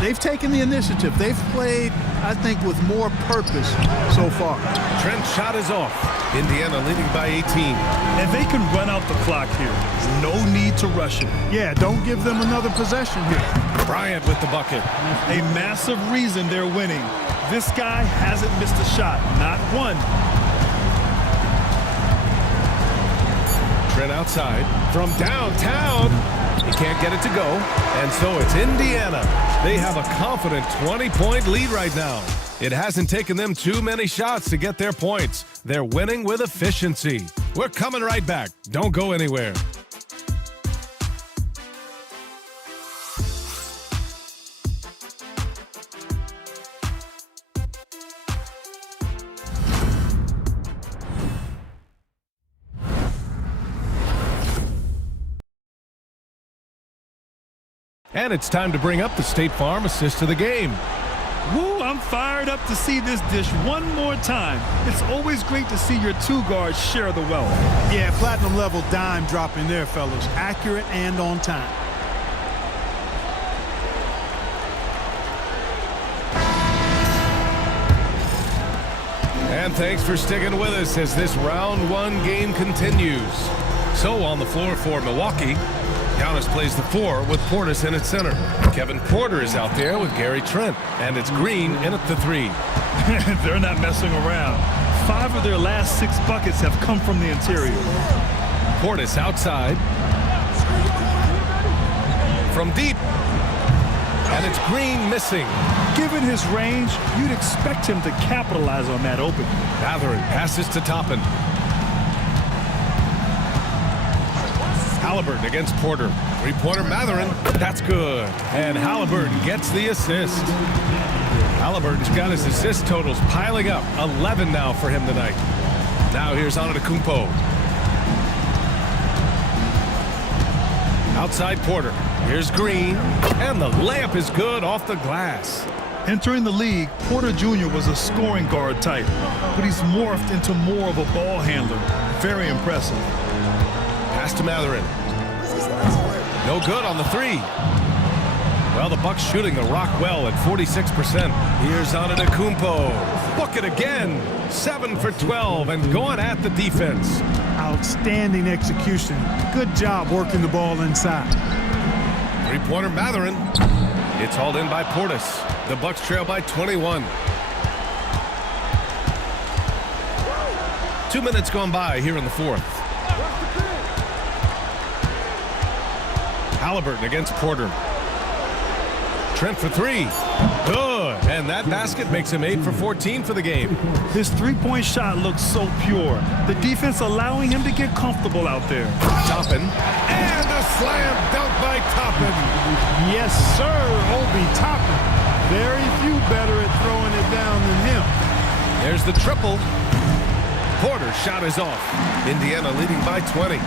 They've taken the initiative. They've played, I think, with more purpose so far. Trent's shot is off. Indiana leading by 18. And they can run out the clock here. No need to rush it. Yeah, don't give them another possession here. Bryant with the bucket. A massive reason they're winning. This guy hasn't missed a shot, not one. Trent outside from downtown. He can't get it to go, and so it's Indiana. They have a confident 20-point lead right now. It hasn't taken them too many shots to get their points. They're winning with efficiency. We're coming right back. Don't go anywhere. And it's time to bring up the State Farm assist of the game. Woo, I'm fired up to see this dish one more time. It's always great to see your two guards share the wealth. Yeah, platinum level dime dropping there, fellas. Accurate and on time. And thanks for sticking with us as this round 1 game continues. So on the floor for Milwaukee, Giannis plays the 4 with Portis in at center. Kevin Porter is out there with Gary Trent, and it's Green in at the 3. They're not messing around. 5 of their last 6 buckets have come from the interior. Portis outside. From deep. And it's Green missing. Given his range, you'd expect him to capitalize on that opening. Mathurin passes to Toppin. Halliburton against Porter. 3-pointer Mathurin. That's good. And Halliburton gets the assist. Halliburton's got his assist totals piling up. 11 now for him tonight. Now here's Antetokounmpo. Outside Porter. Here's Green. And the layup is good off the glass. Entering the league, Porter Jr. was a scoring guard type, but he's morphed into more of a ball handler. Very impressive. Pass to Mathurin. No good on the 3. Well, the Bucks shooting the rock well at 46%. Here's Antetokounmpo. Book it again. 7 for 12 and going at the defense. Outstanding execution. Good job working the ball inside. 3-pointer Mathurin. It's hauled in by Portis. The Bucks trail by 21. 2 minutes gone by here in the 4th. Halliburton against Porter. Trent for three. Good. And that basket makes him 8 for 14 for the game. His three-point shot looks so pure. The defense allowing him to get comfortable out there. Toppin. And a slam dunk by Toppin. Yes, sir, Obi Toppin. Very few better at throwing it down than him. There's the triple. Porter's shot is off. Indiana leading by 20.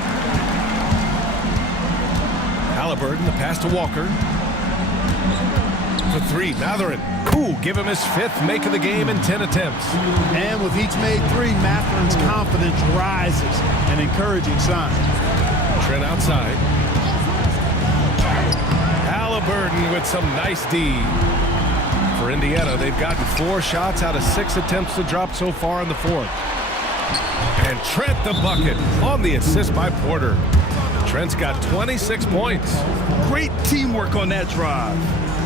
Halliburton, the pass to Walker. For three, Matherin. Ooh, give him his 5th make of the game in 10 attempts. And with each made three, Matherin's confidence rises, an encouraging sign. Trent outside. Halliburton with some nice D. For Indiana, they've gotten 4 shots out of 6 attempts to drop so far in the 4th. And Trent the bucket on the assist by Porter. Trent's got 26 points. Great teamwork on that drive,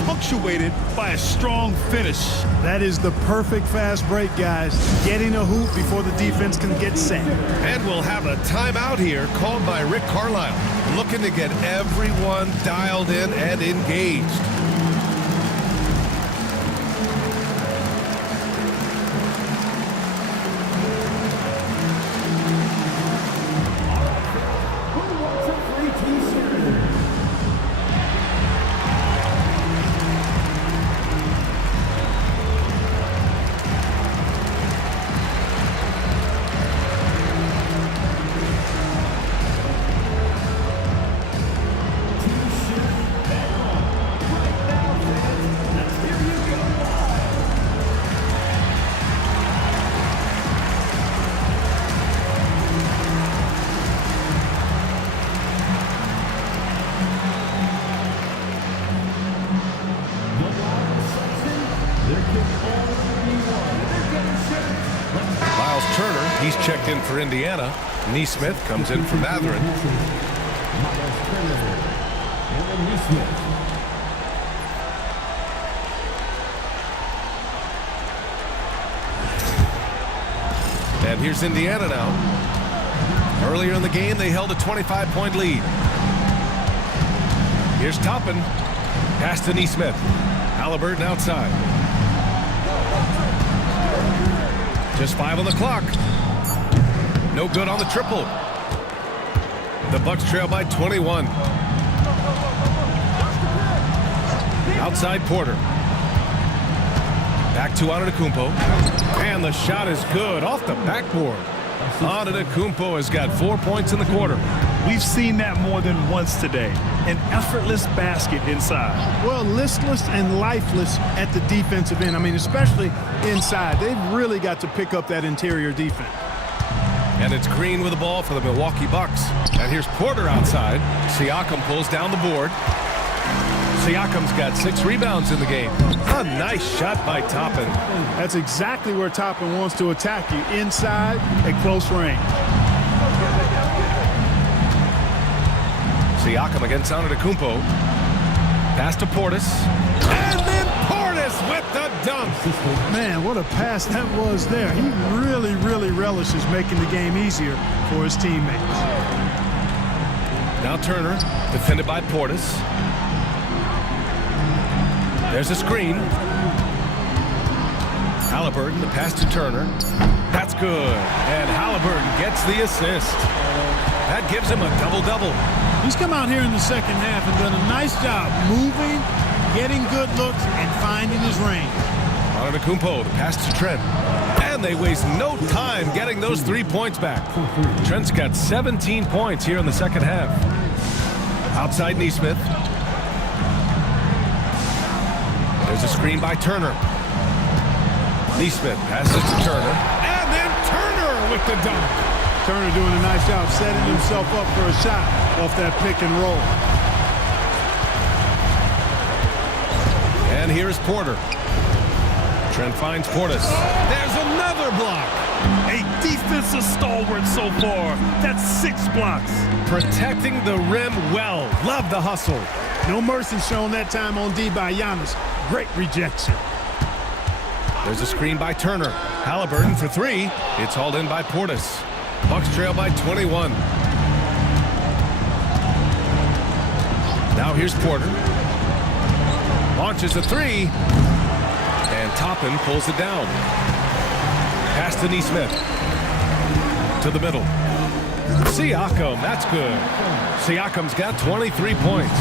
punctuated by a strong finish. That is the perfect fast break, guys. Getting a hoop before the defense can get set. And we'll have a timeout here called by Rick Carlisle, looking to get everyone dialed in and engaged. He's checked in for Indiana. Neesmith comes in for Matherin. And here's Indiana now. Earlier in the game, they held a 25-point lead. Here's Toppin. Pass to Neesmith. Halliburton outside. Just 5 on the clock. No good on the triple. The Bucks trail by 21. Outside Porter. Back to Antetokounmpo. And the shot is good off the backboard. Antetokounmpo has got 4 points in the quarter. We've seen that more than once today. An effortless basket inside. Well, listless and lifeless at the defensive end. I mean, especially inside. They've really got to pick up that interior defense. And it's Green with the ball for the Milwaukee Bucks. And here's Porter outside. Siakam pulls down the board. Siakam's got 6 rebounds in the game. A nice shot by Toppin. That's exactly where Toppin wants to attack you, inside at close range. Siakam against Antetokounmpo. Pass to Portis. And then Portis with the dunk. Man, what a pass that was there. He really, really relishes making the game easier for his teammates. Now Turner, defended by Portis. There's a screen. Halliburton, the pass to Turner. That's good. And Halliburton gets the assist. That gives him a double-double. He's come out here in the second half and done a nice job moving, getting good looks, and finding his range. Antetokounmpo, the pass to Trent. And they waste no time getting those 3 points back. Trent's got 17 points here in the second half. Outside Neesmith. There's a screen by Turner. Neesmith passes to Turner. And then Turner with the dunk. Turner doing a nice job setting himself up for a shot off that pick and roll. And here's Porter. Trent finds Portis. There's another block. A defensive stalwart so far. That's 6 blocks. Protecting the rim well. Love the hustle. No mercy shown that time on D by Giannis. Great rejection. There's a screen by Turner. Halliburton for 3. It's hauled in by Portis. Bucks trail by 21. Now here's Porter. Launches a three. And Toppin pulls it down. Pass to Neesmith. To the middle. Siakam, that's good. Siakam's got 23 points.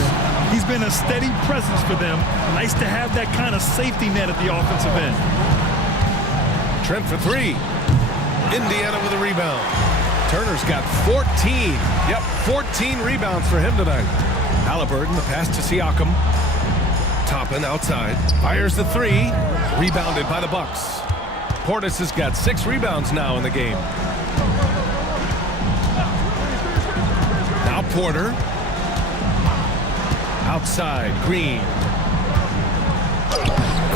He's been a steady presence for them. Nice to have that kind of safety net at the offensive end. Trent for three. Indiana with a rebound. Turner's got 14. Yep, 14 rebounds for him tonight. Halliburton, the pass to Siakam. Toppin outside. Fires the three. Rebounded by the Bucks. Portis has got 6 rebounds now in the game. Now Porter. Outside, Green.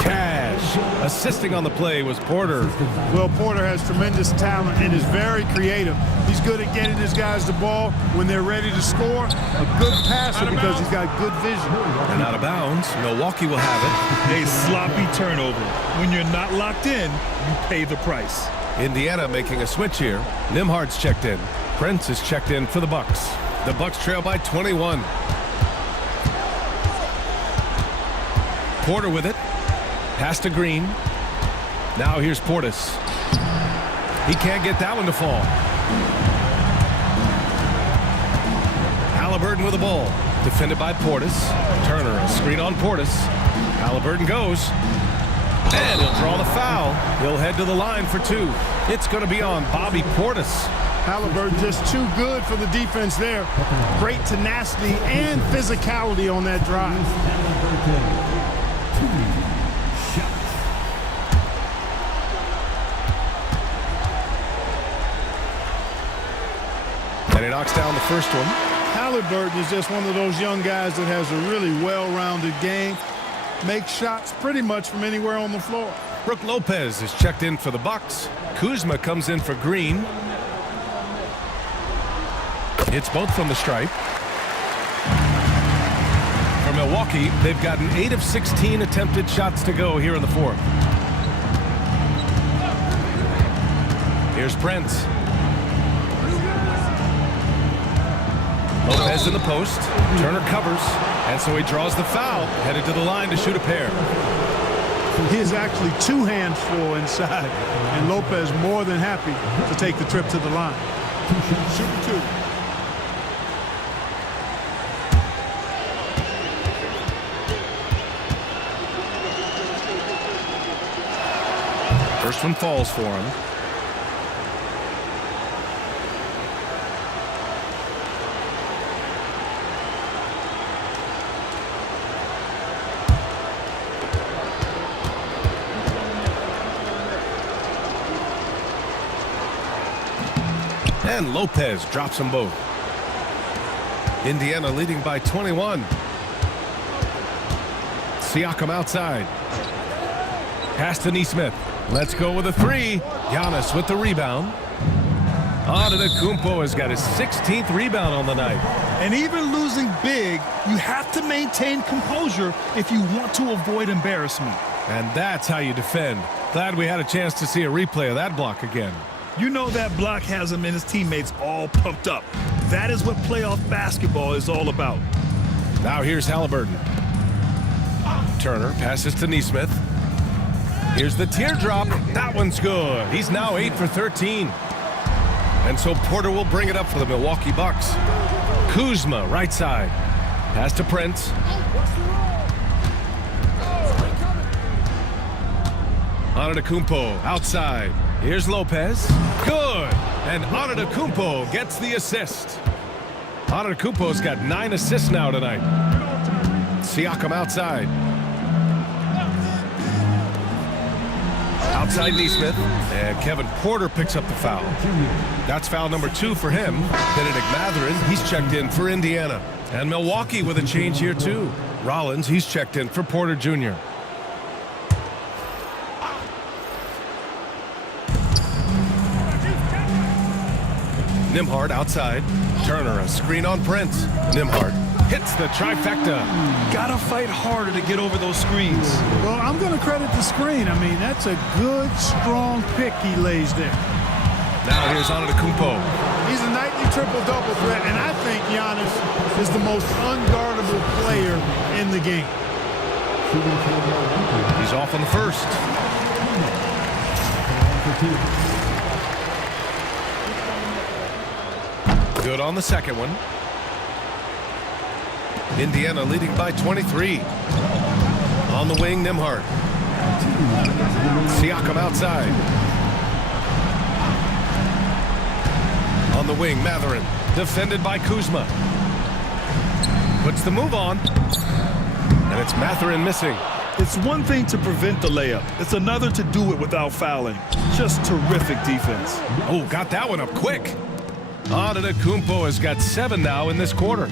Cash. Assisting on the play was Porter. Well, Porter has tremendous talent and is very creative. He's good at getting his guys the ball when they're ready to score. A good passer because he's got good vision. And out of bounds, Milwaukee will have A sloppy turnover. When you're not locked in, you pay the price. it. Indiana making a switch here. Nimhard's checked in. Prince is checked in for the Bucks. The Bucks trail by 21. Porter with it. Pass to Green. Now here's Portis. He can't get that one to fall. Halliburton with the ball. Defended by Portis. Turner, a screen on Portis. Halliburton goes. And he'll draw the foul. He'll head to the line for 2. It's going to be on Bobby Portis. Halliburton just too good for the defense there. Great tenacity and physicality on that drive. And he knocks down the first one. Halliburton is just one of those young guys that has a really well-rounded game. Makes shots pretty much from anywhere on the floor. Brook Lopez is checked in for the Bucks. Kuzma comes in for Green. Hits both from the stripe. For Milwaukee, they've gotten 8 of 16 attempted shots to go here in the fourth. Here's Brent. Lopez in the post. Turner covers. And so he draws the foul. Headed to the line to shoot a pair. He is actually 2 hands full inside. And Lopez more than happy to take the trip to the line. Shooting 2. First one falls for him. And Lopez drops them both. Indiana leading by 21. Siakam outside. Pass to Neesmith. Let's go with a 3. Giannis with the rebound. Antetokounmpo has got his 16th rebound on the night. And even losing big, you have to maintain composure if you want to avoid embarrassment. And that's how you defend. Glad we had a chance to see a replay of that block again. You know that block has him and his teammates all pumped up. That is what playoff basketball is all about. Now here's Halliburton. Turner passes to Neesmith. Here's the teardrop. That one's good. He's now 8 for 13. And so Porter will bring it up for the Milwaukee Bucks. Kuzma, right side. Pass to Prince. Antetokounmpo outside. Here's Lopez. Good. And Antetokounmpo gets the assist. Antetokounmpo's got 9 assists now tonight. Siakam outside. Outside Neesmith. And Kevin Porter picks up the foul. That's foul number 2 for him. Benedict Mathurin, he's checked in for Indiana. And Milwaukee with a change here too. Rollins, he's checked in for Porter Jr. Nimhard outside. Turner, a screen on Prince. Nimhard hits the trifecta. Gotta fight harder to get over those screens. Well, I'm going to credit the screen. I mean, that's a good, strong pick he lays there. Now here's Antetokounmpo. He's a nightly triple-double threat, and I think Giannis is the most unguardable player in the game. He's off on the first. Good on the second one. Indiana leading by 23. On the wing, Nembhard. Siakam outside. On the wing, Mathurin. Defended by Kuzma. Puts the move on. And it's Mathurin missing. It's one thing to prevent the layup. It's another to do it without fouling. Just terrific defense. Oh, got that one up quick. Antetokounmpo has got 7 now in this quarter.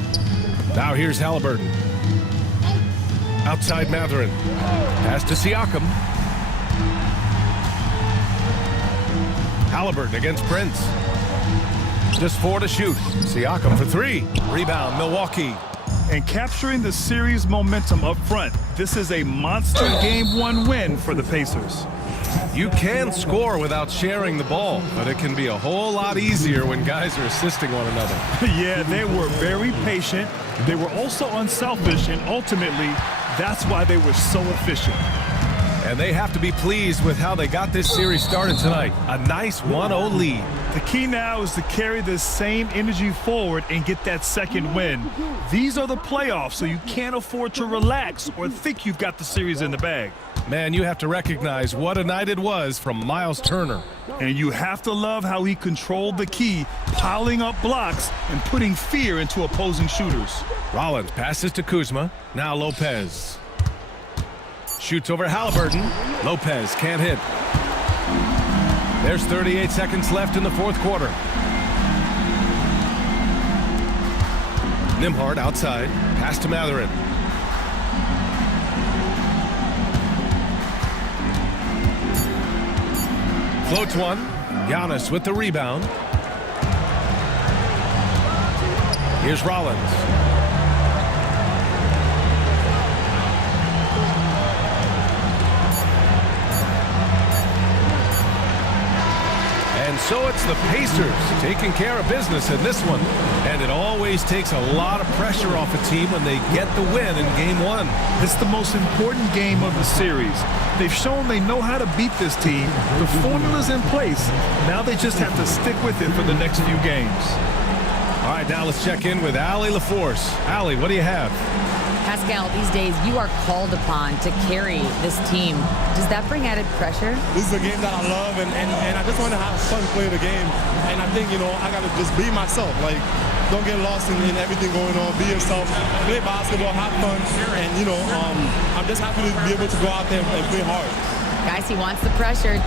Now here's Halliburton. Outside Mathurin. Pass to Siakam. Halliburton against Prince. Just 4 to shoot. Siakam for 3. Rebound, Milwaukee. And capturing the series momentum up front. This is a monster Game 1 win for the Pacers. You can score without sharing the ball, but it can be a whole lot easier when guys are assisting one another. Yeah, they were very patient. They were also unselfish, and ultimately, that's why they were so efficient. And they have to be pleased with how they got this series started tonight. A nice 1-0 lead. The key now is to carry this same energy forward and get that second win. These are the playoffs, so you can't afford to relax or think you've got the series in the bag. Man, you have to recognize what a night it was from Miles Turner. And you have to love how he controlled the key, piling up blocks and putting fear into opposing shooters. Rollins passes to Kuzma. Now Lopez. Shoots over Halliburton. Lopez can't hit. There's 38 seconds left in the fourth quarter. Nembhard outside. Pass to Mathurin. Floats one. Giannis with the rebound. Here's Rollins. And so it's the Pacers taking care of business in this one. And it always takes a lot of pressure off a team when they get the win in Game 1. It's the most important game of the series. They've shown they know how to beat this team. The formula's in place. Now they just have to stick with it for the next few games. All right, now let's check in with Allie LaForce. Allie, what do you have? Pascal, these days you are called upon to carry this team. Does that bring added pressure? This is a game that I love, and I just want to have fun playing the game. And I think, I got to just be myself. Like, don't get lost in everything going on. Be yourself. Play basketball, have fun. And, I'm just happy to be able to go out there and play hard. Guys, he wants the pressure.